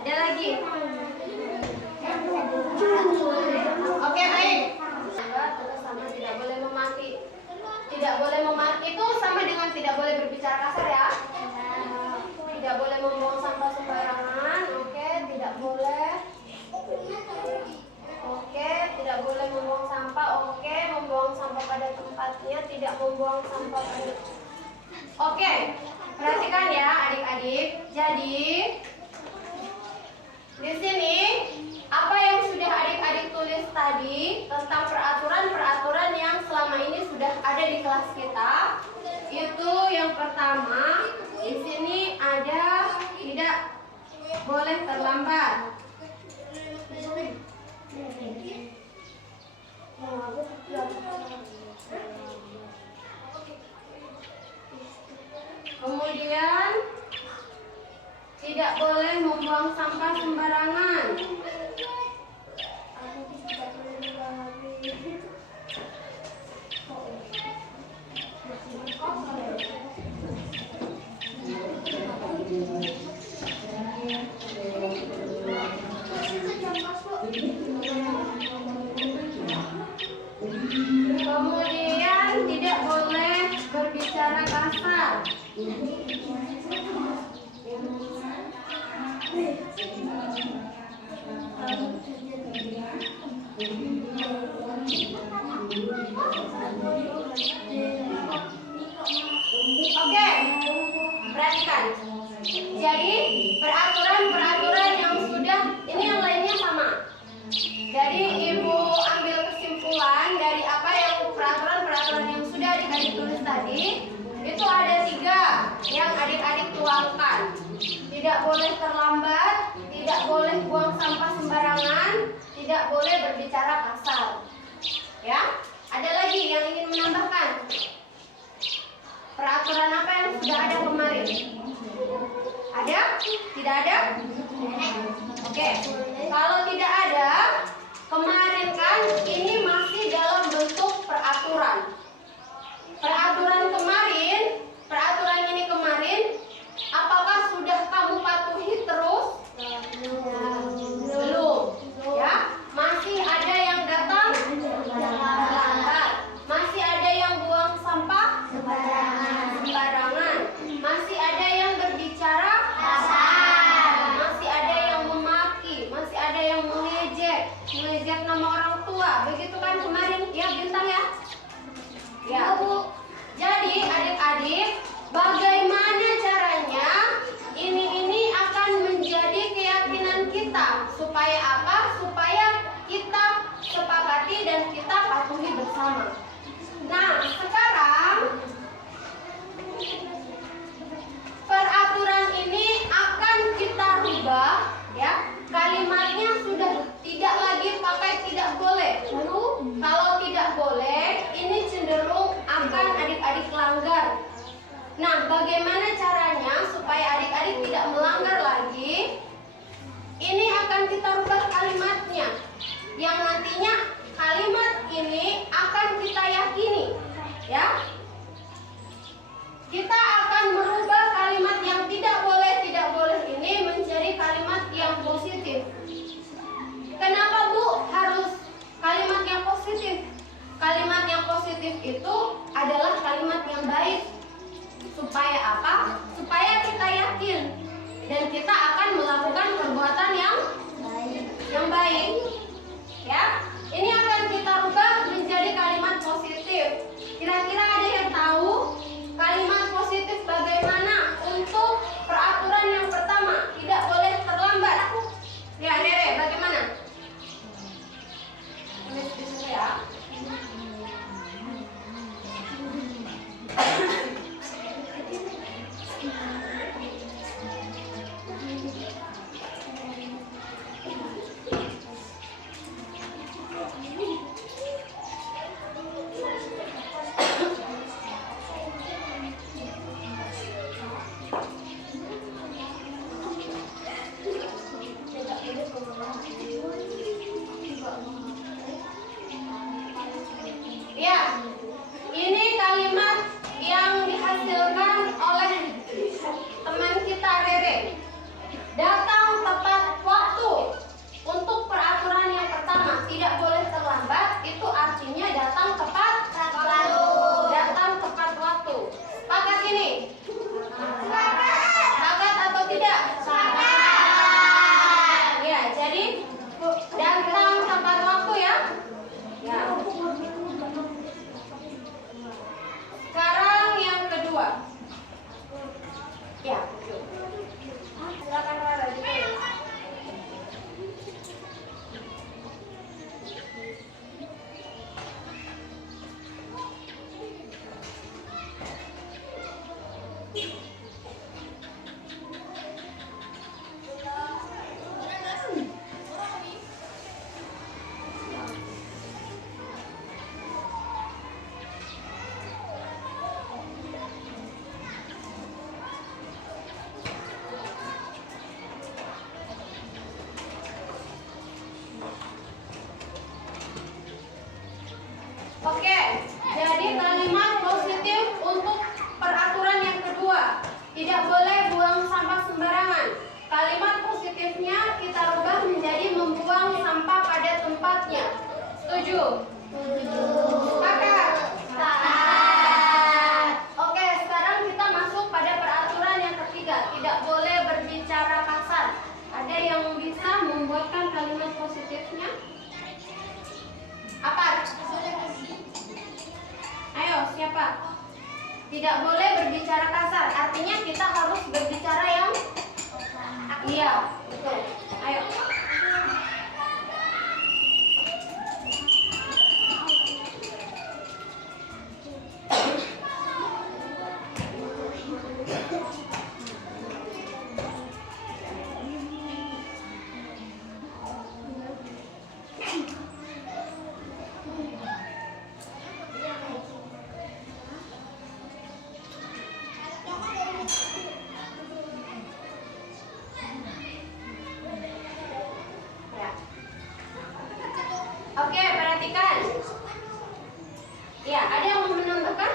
Ada lagi. Oke, baik. Terus sama tidak boleh memaki. Tidak boleh memaki itu sama dengan tidak boleh berbicara kasar ya. Tidak boleh membuang sampah sembarangan. Oke, tidak boleh. Oke, tidak boleh membuang sampah. Oke, membuang sampah pada tempatnya, tidak membuang sampah pada. Oke, perhatikan ya adik-adik. Jadi di sini apa yang sudah adik-adik tulis tadi tentang peraturan-peraturan yang selama ini sudah ada di kelas kita, itu yang pertama di sini ada tidak boleh terlambat. Kemudian tidak boleh membuang sampah sembarangan. Kemudian tidak boleh berbicara kasar. Oke, perhatikan. Jadi peraturan-peraturan yang sudah ini yang lainnya sama. Jadi ibu ambil kesimpulan dari apa yang peraturan-peraturan yang sudah adik-adik tulis tadi. Itu ada 3 yang adik-adik tuangkan. Tidak boleh terlambat, tidak boleh buang sampah sembarangan, tidak boleh berbicara kasar. Ya, ada lagi yang ingin menambahkan? Peraturan apa yang sudah ada kemarin? Ada? Tidak ada? Oke, kalau tidak ada, kemarin kan ini masih dalam bentuk peraturan. Peraturan kemarin, peraturan ini kemarin, apakah sudah kamu patuhi terus? Belum. Ya, masih ada yang datang terlambat. Masih ada yang buang sampah sembarangan. Masih ada yang berbicara kasar. Masih ada yang memaki. Masih ada yang mengejek nama orang tua. Begitu kan kemarin? Ya, Bintang ya. Ya, Bu. Jadi adik-adik, bagaimana caranya ini akan menjadi keyakinan kita supaya apa? Supaya kita sepakati dan kita patuhi bersama. Nah, sekarang peraturan ini akan kita rubah ya. Kalimatnya sudah tidak lagi pakai tidak boleh. Lalu kalau tidak boleh, ini cenderung akan adik-adik langgar. Nah, bagaimana caranya supaya adik-adik tidak melanggar lagi? kalimat positifnya kita rubah menjadi membuang sampah pada tempatnya. Setuju? Sepakat? Oke, sekarang kita masuk pada peraturan yang ketiga. Tidak boleh berbicara kasar. Ada yang bisa membuatkan kalimat positifnya? Apa? Ayo, siapa? Tidak boleh berbicara kasar. Artinya kita harus berbicara yang iya, betul. Ayo. Oke, perhatikan. Ya, ada yang mau menambahkan?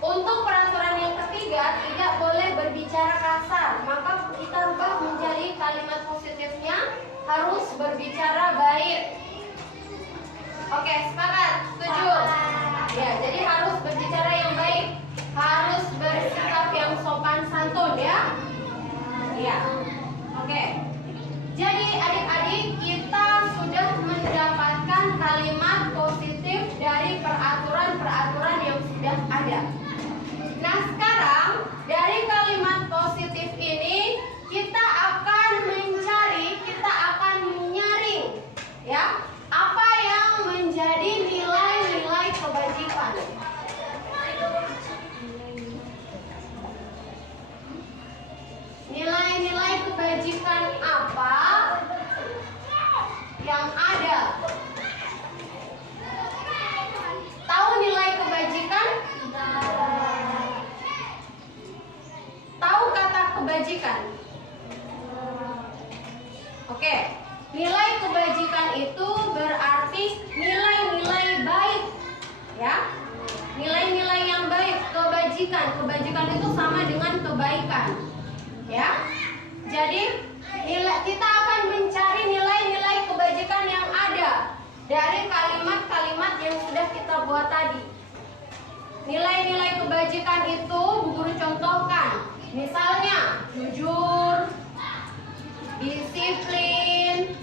Untuk peraturan yang ketiga, tidak boleh berbicara kasar. Maka kita rubah menjadi kalimat positifnya harus berbicara baik. Oke, sepakat? Setuju? Ya, jadi harus berbicara yang baik. Harus bersikap yang sopan santun ya. Iya. Oke. Jadi adik-adik, kita sudah mendapatkan kalimat positif dari peraturan-peraturan yang sudah ada. Nah, sekarang dari kalimat positif ini kita akan mencari, kita akan menyaring ya, apa yang menjadi nilai-nilai kebajikan. Nilai-nilai kebajikan apa yang ada? Tahu nilai kebajikan? Tahu kata kebajikan? Oke, nilai kebajikan itu berarti nilai-nilai baik, ya. Nilai-nilai yang baik, kebajikan. Kebajikan itu sama dengan kebaikan. Ya, jadi kita akan mencari nilai-nilai kebajikan yang ada dari kalimat-kalimat yang sudah kita buat tadi. Nilai-nilai kebajikan itu Bu Guru contohkan. Misalnya jujur, disiplin,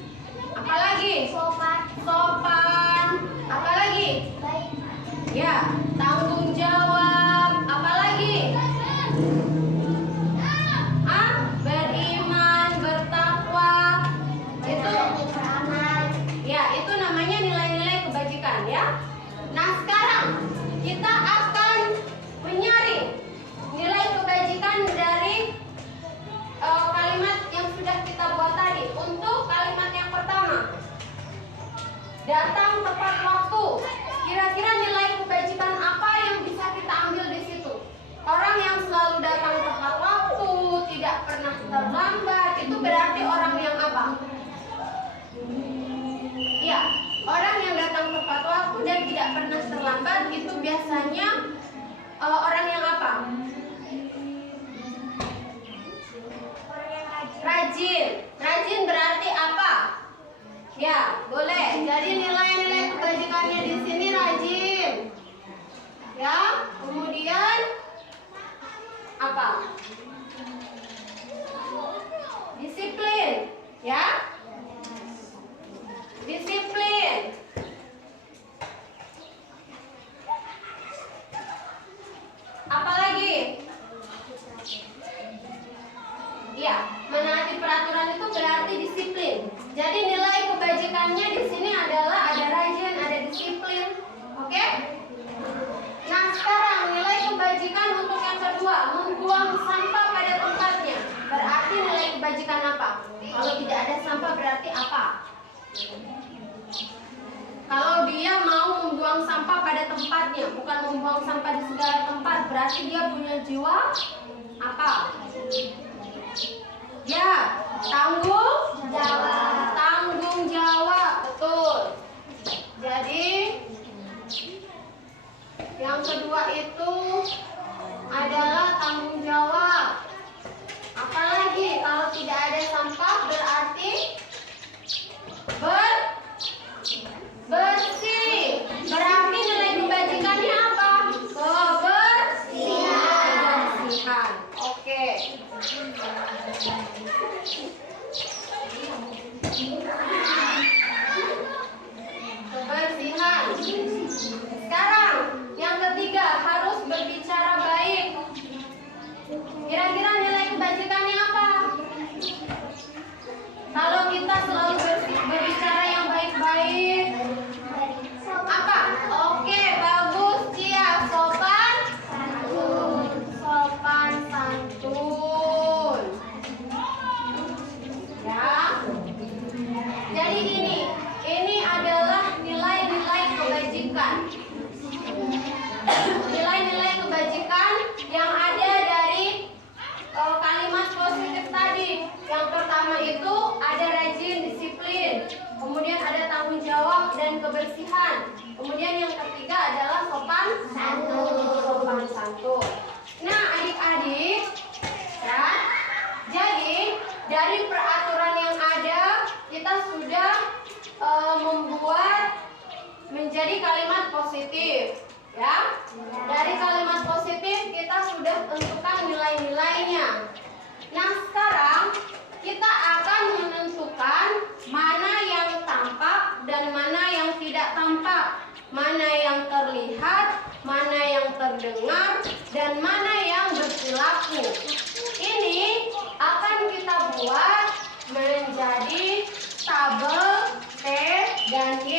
apalagi sopan, apalagi ya, tanggung jawab, apalagi beriman, bertakwa, itu ya, itu namanya nilai-nilai kebajikan ya. Nah, sekarang kita akan menyaring nilai kebajikan dari kalimat yang sudah kita buat tadi. Untuk kalimat yang pertama, datang tepat waktu. Kira-kira nilai kebajikan apa yang bisa kita ambil di situ? Orang yang selalu datang tepat waktu, tidak pernah terlambat, itu berarti orang yang apa? Ya, orang yang datang tepat waktu dan tidak pernah terlambat itu biasanya orang yang apa? Rajin. Rajin berarti apa? Ya, boleh. Jadi nilai-nilai kebajikannya di sini rajin. Ya, kemudian apa? Disiplin, ya. Disiplin. Apalagi? Ya, menaati peraturan itu berarti disiplin. Jadi nilai kebajikannya di sini adalah ada rajin, ada disiplin. Oke? Nah, sekarang nilai kebajikan untuk yang kedua, membuang sampah pada tempatnya. Berarti nilai kebajikan apa? Kalau tidak ada sampah berarti apa? Kalau dia mau membuang sampah pada tempatnya, bukan membuang sampah di segala tempat, berarti dia punya jiwa apa? Ya, tanggung jawab. Tanggung jawab, betul. Jadi yang kedua itu adalah tanggung jawab. Nah, sekarang kita akan menentukan mana yang tampak dan mana yang tidak tampak, mana yang terlihat, mana yang terdengar, dan mana yang berperilaku. Ini akan kita buat menjadi tabel T dan Y.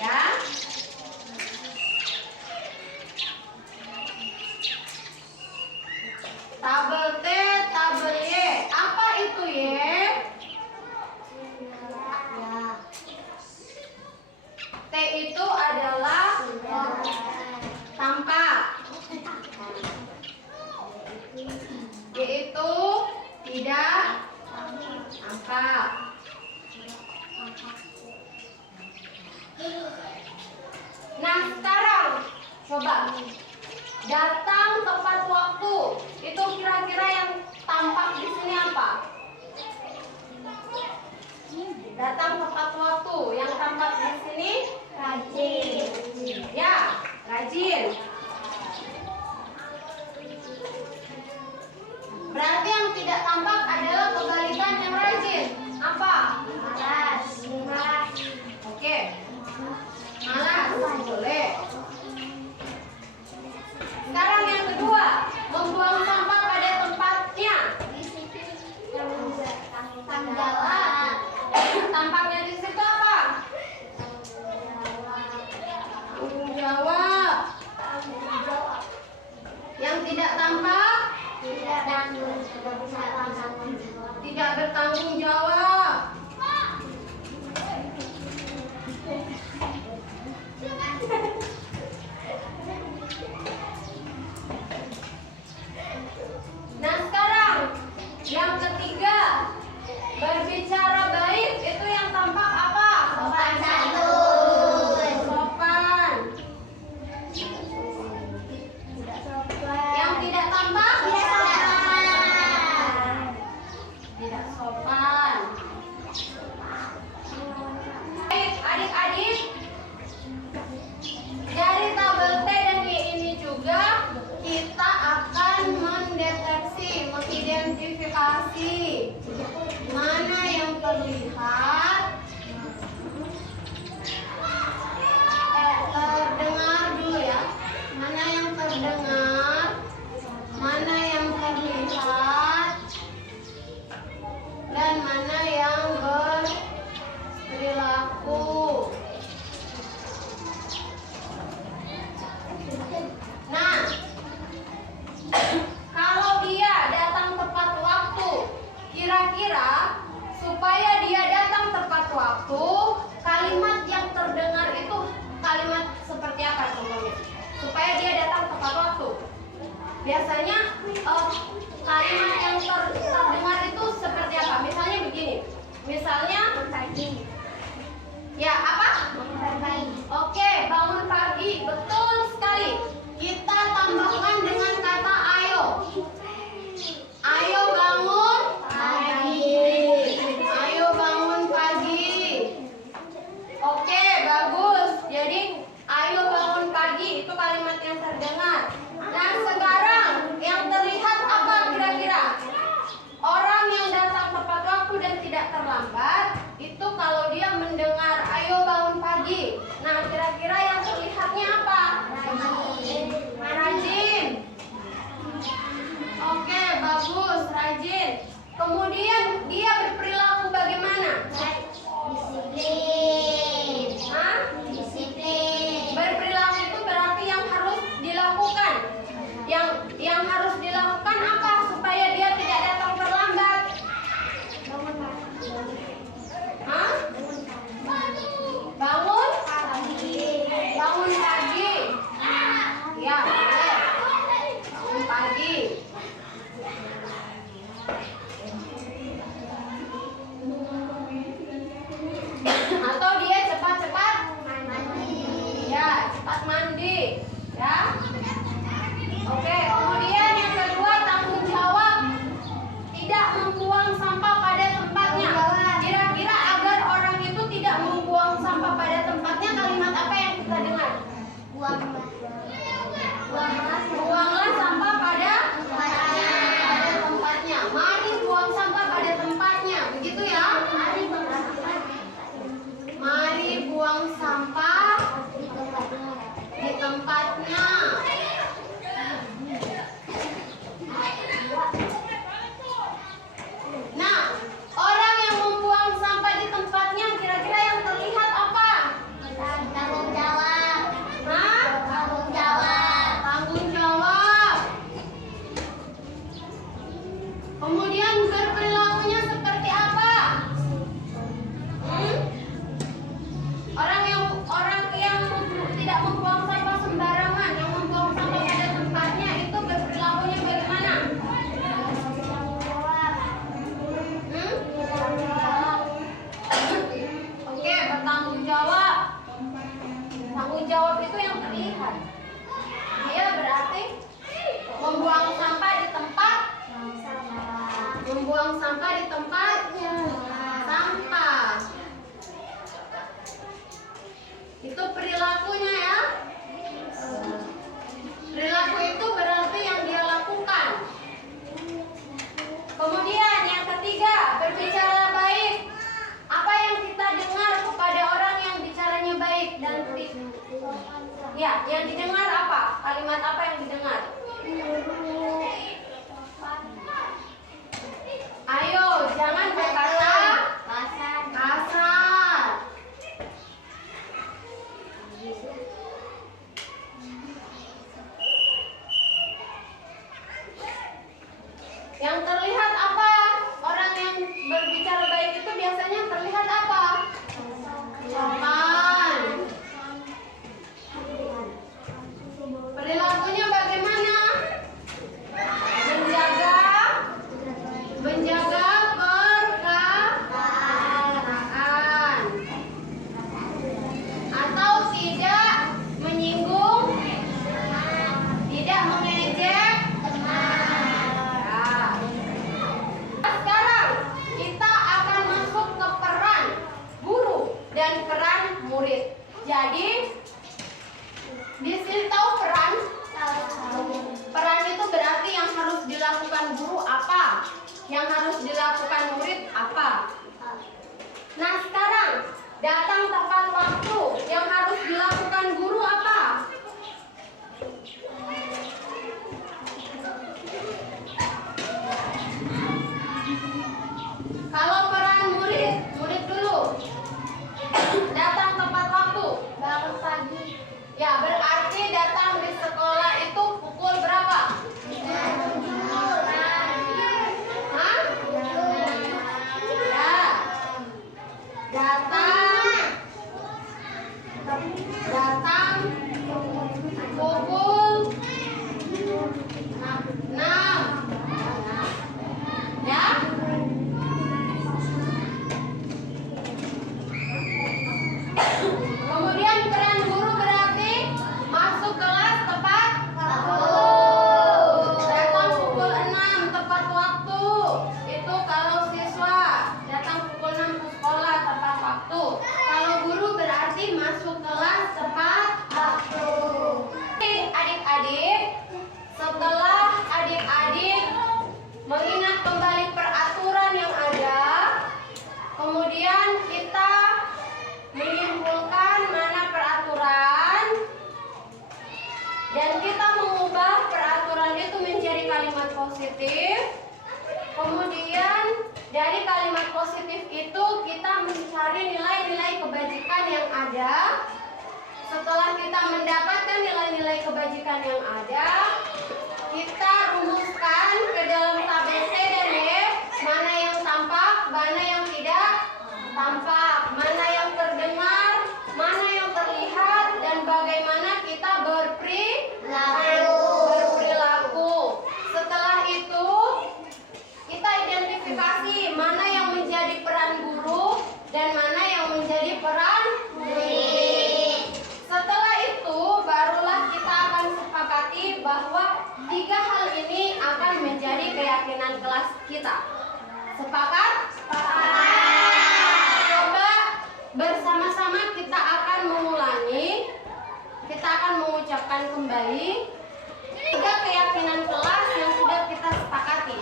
Ya. Tabel T, tabel Y. Apa itu Y? T itu adalah tampak. Y itu tidak tampak. Nah, sekarang coba datang tepat waktu. Itu kira-kira yang tampak di sini apa? Datang tepat waktu. Yang tampak di sini rajin. Ya, rajin. Berarti yang tidak tampak adalah kebalikan yang rajin. Apa? Malas. Oke. Malas. Boleh. Sekarang yang kedua, membuang sampah pada tempatnya. Tanggung jawab. Tampaknya di situ apa? Tanggung jawab. Yang tidak tampak? Tidak bertanggung jawab. Nah, sekarang yang ketiga, berbicara baik. Itu yang tampak apa? Sopan santun. Sopan. Yang tidak tampak? Tidak sopan. Baik, adik-adik, dari tabel T dan Y ini juga kita akan mendeteksi, mengidentifikasi mana yang terlihat, terdengar dulu ya, mana yang terdengar, mana yang terlihat, dan mana yang berperilaku. Nah, kalau dia datang tepat waktu, kira-kira supaya dia datang tepat waktu, kalimat yang terdengar itu kalimat seperti apa contohnya? Supaya dia datang tepat waktu. Biasanya kalimat yang terdengar itu seperti apa? Misalnya begini. Misalnya ya apa? Oke, bangun pagi. Betul sekali. Kita tambahkan dengan kata ayo. Ayo bangun pagi. Ayo bangun pagi. Oke, bagus. Jadi ayo bangun pagi itu kalimat yang terdengar. Nah, sekarang yang terlihat apa kira-kira? Orang yang datang tepat waktu dan tidak terlambat itu kalau dia mendengar ayo bangun pagi. Nah, kira-kira yang terlihatnya apa? Rajin. Oke, bagus, rajin. Kemudian dia berperilaku bagaimana? Disiplin. Hah? Disiplin. Berperilaku itu berarti yang harus dilakukan. Yang harus dilakukan apa supaya dia tidak datang terlambat? Hah? Bangun pagi. Bangun pagi. Ya, boleh. Bangun pagi. Atau dia cepat-cepat mandi. Ya, cepat mandi. Ya. Oke, kemudian yang kedua tanggung jawab. Tidak membuang sampah pada tempatnya. Kira-kira agar orang itu tidak membuang sampah pada tempatnya, kalimat apa yang kita dengar? Buanglah sampah pada Datang tepat waktu. Yang harus dilakukan guru apa? Kalau peran murid dulu. Datang tepat waktu. Bangun pagi. Ya, berarti datang di sekolah itu pukul berapa? Hah? Ya. Datang pukul 6. Ya. Kemudian peran guru berarti masuk kelas tepat waktu. Datang pukul 6 tepat waktu. Itu kalau siswa datang pukul 6 ke sekolah tepat waktu. Kalau guru berarti masuk kelas tepat waktu. Adik-adik, setelah adik-adik mengingat kembali peraturan yang ada, kemudian kita menyimpulkan mana peraturan dan kita mengubah peraturan itu menjadi kalimat positif. Kemudian dari kalimat positif itu kita mencari nilai-nilai kebajikan yang ada. Setelah kita mendapatkan nilai-nilai kebajikan yang ada, kita rumuskan ke dalam tabel C dan D mana yang tampak, mana yang tidak tampak, mana yang terdengar, mana yang terlihat, dan bagaimana kita berperilaku. Setelah itu kita identifikasi mana yang menjadi peran guru dan mana yang menjadi peran murid. Setelah itu barulah kita akan sepakati bahwa 3 hal ini akan menjadi keyakinan kelas kita. Sepakat? Coba bersama-sama kita akan mengulangi, kita akan mengucapkan kembali 3 keyakinan kelas yang sudah kita sepakati.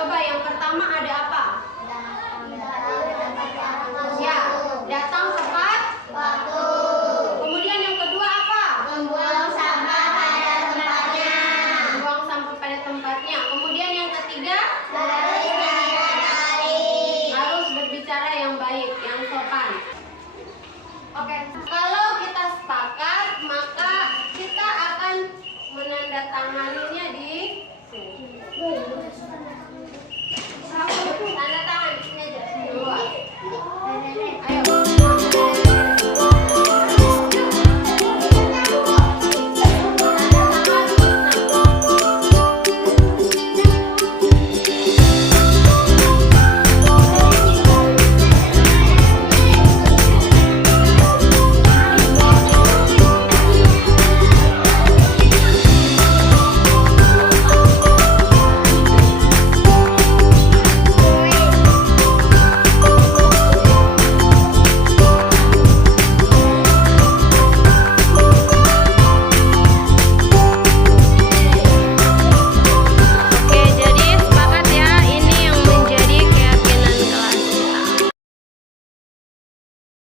Coba yang pertama ada apa? Ya, datang tepat waktu. Kemudian yang kedua apa? Membuang sampah pada tempatnya. Buang sampah pada tempatnya. Kemudian yang ketiga? Harus berbicara yang baik, yang sopan. Oke, kalau kita sepakat, maka kita akan menandatangani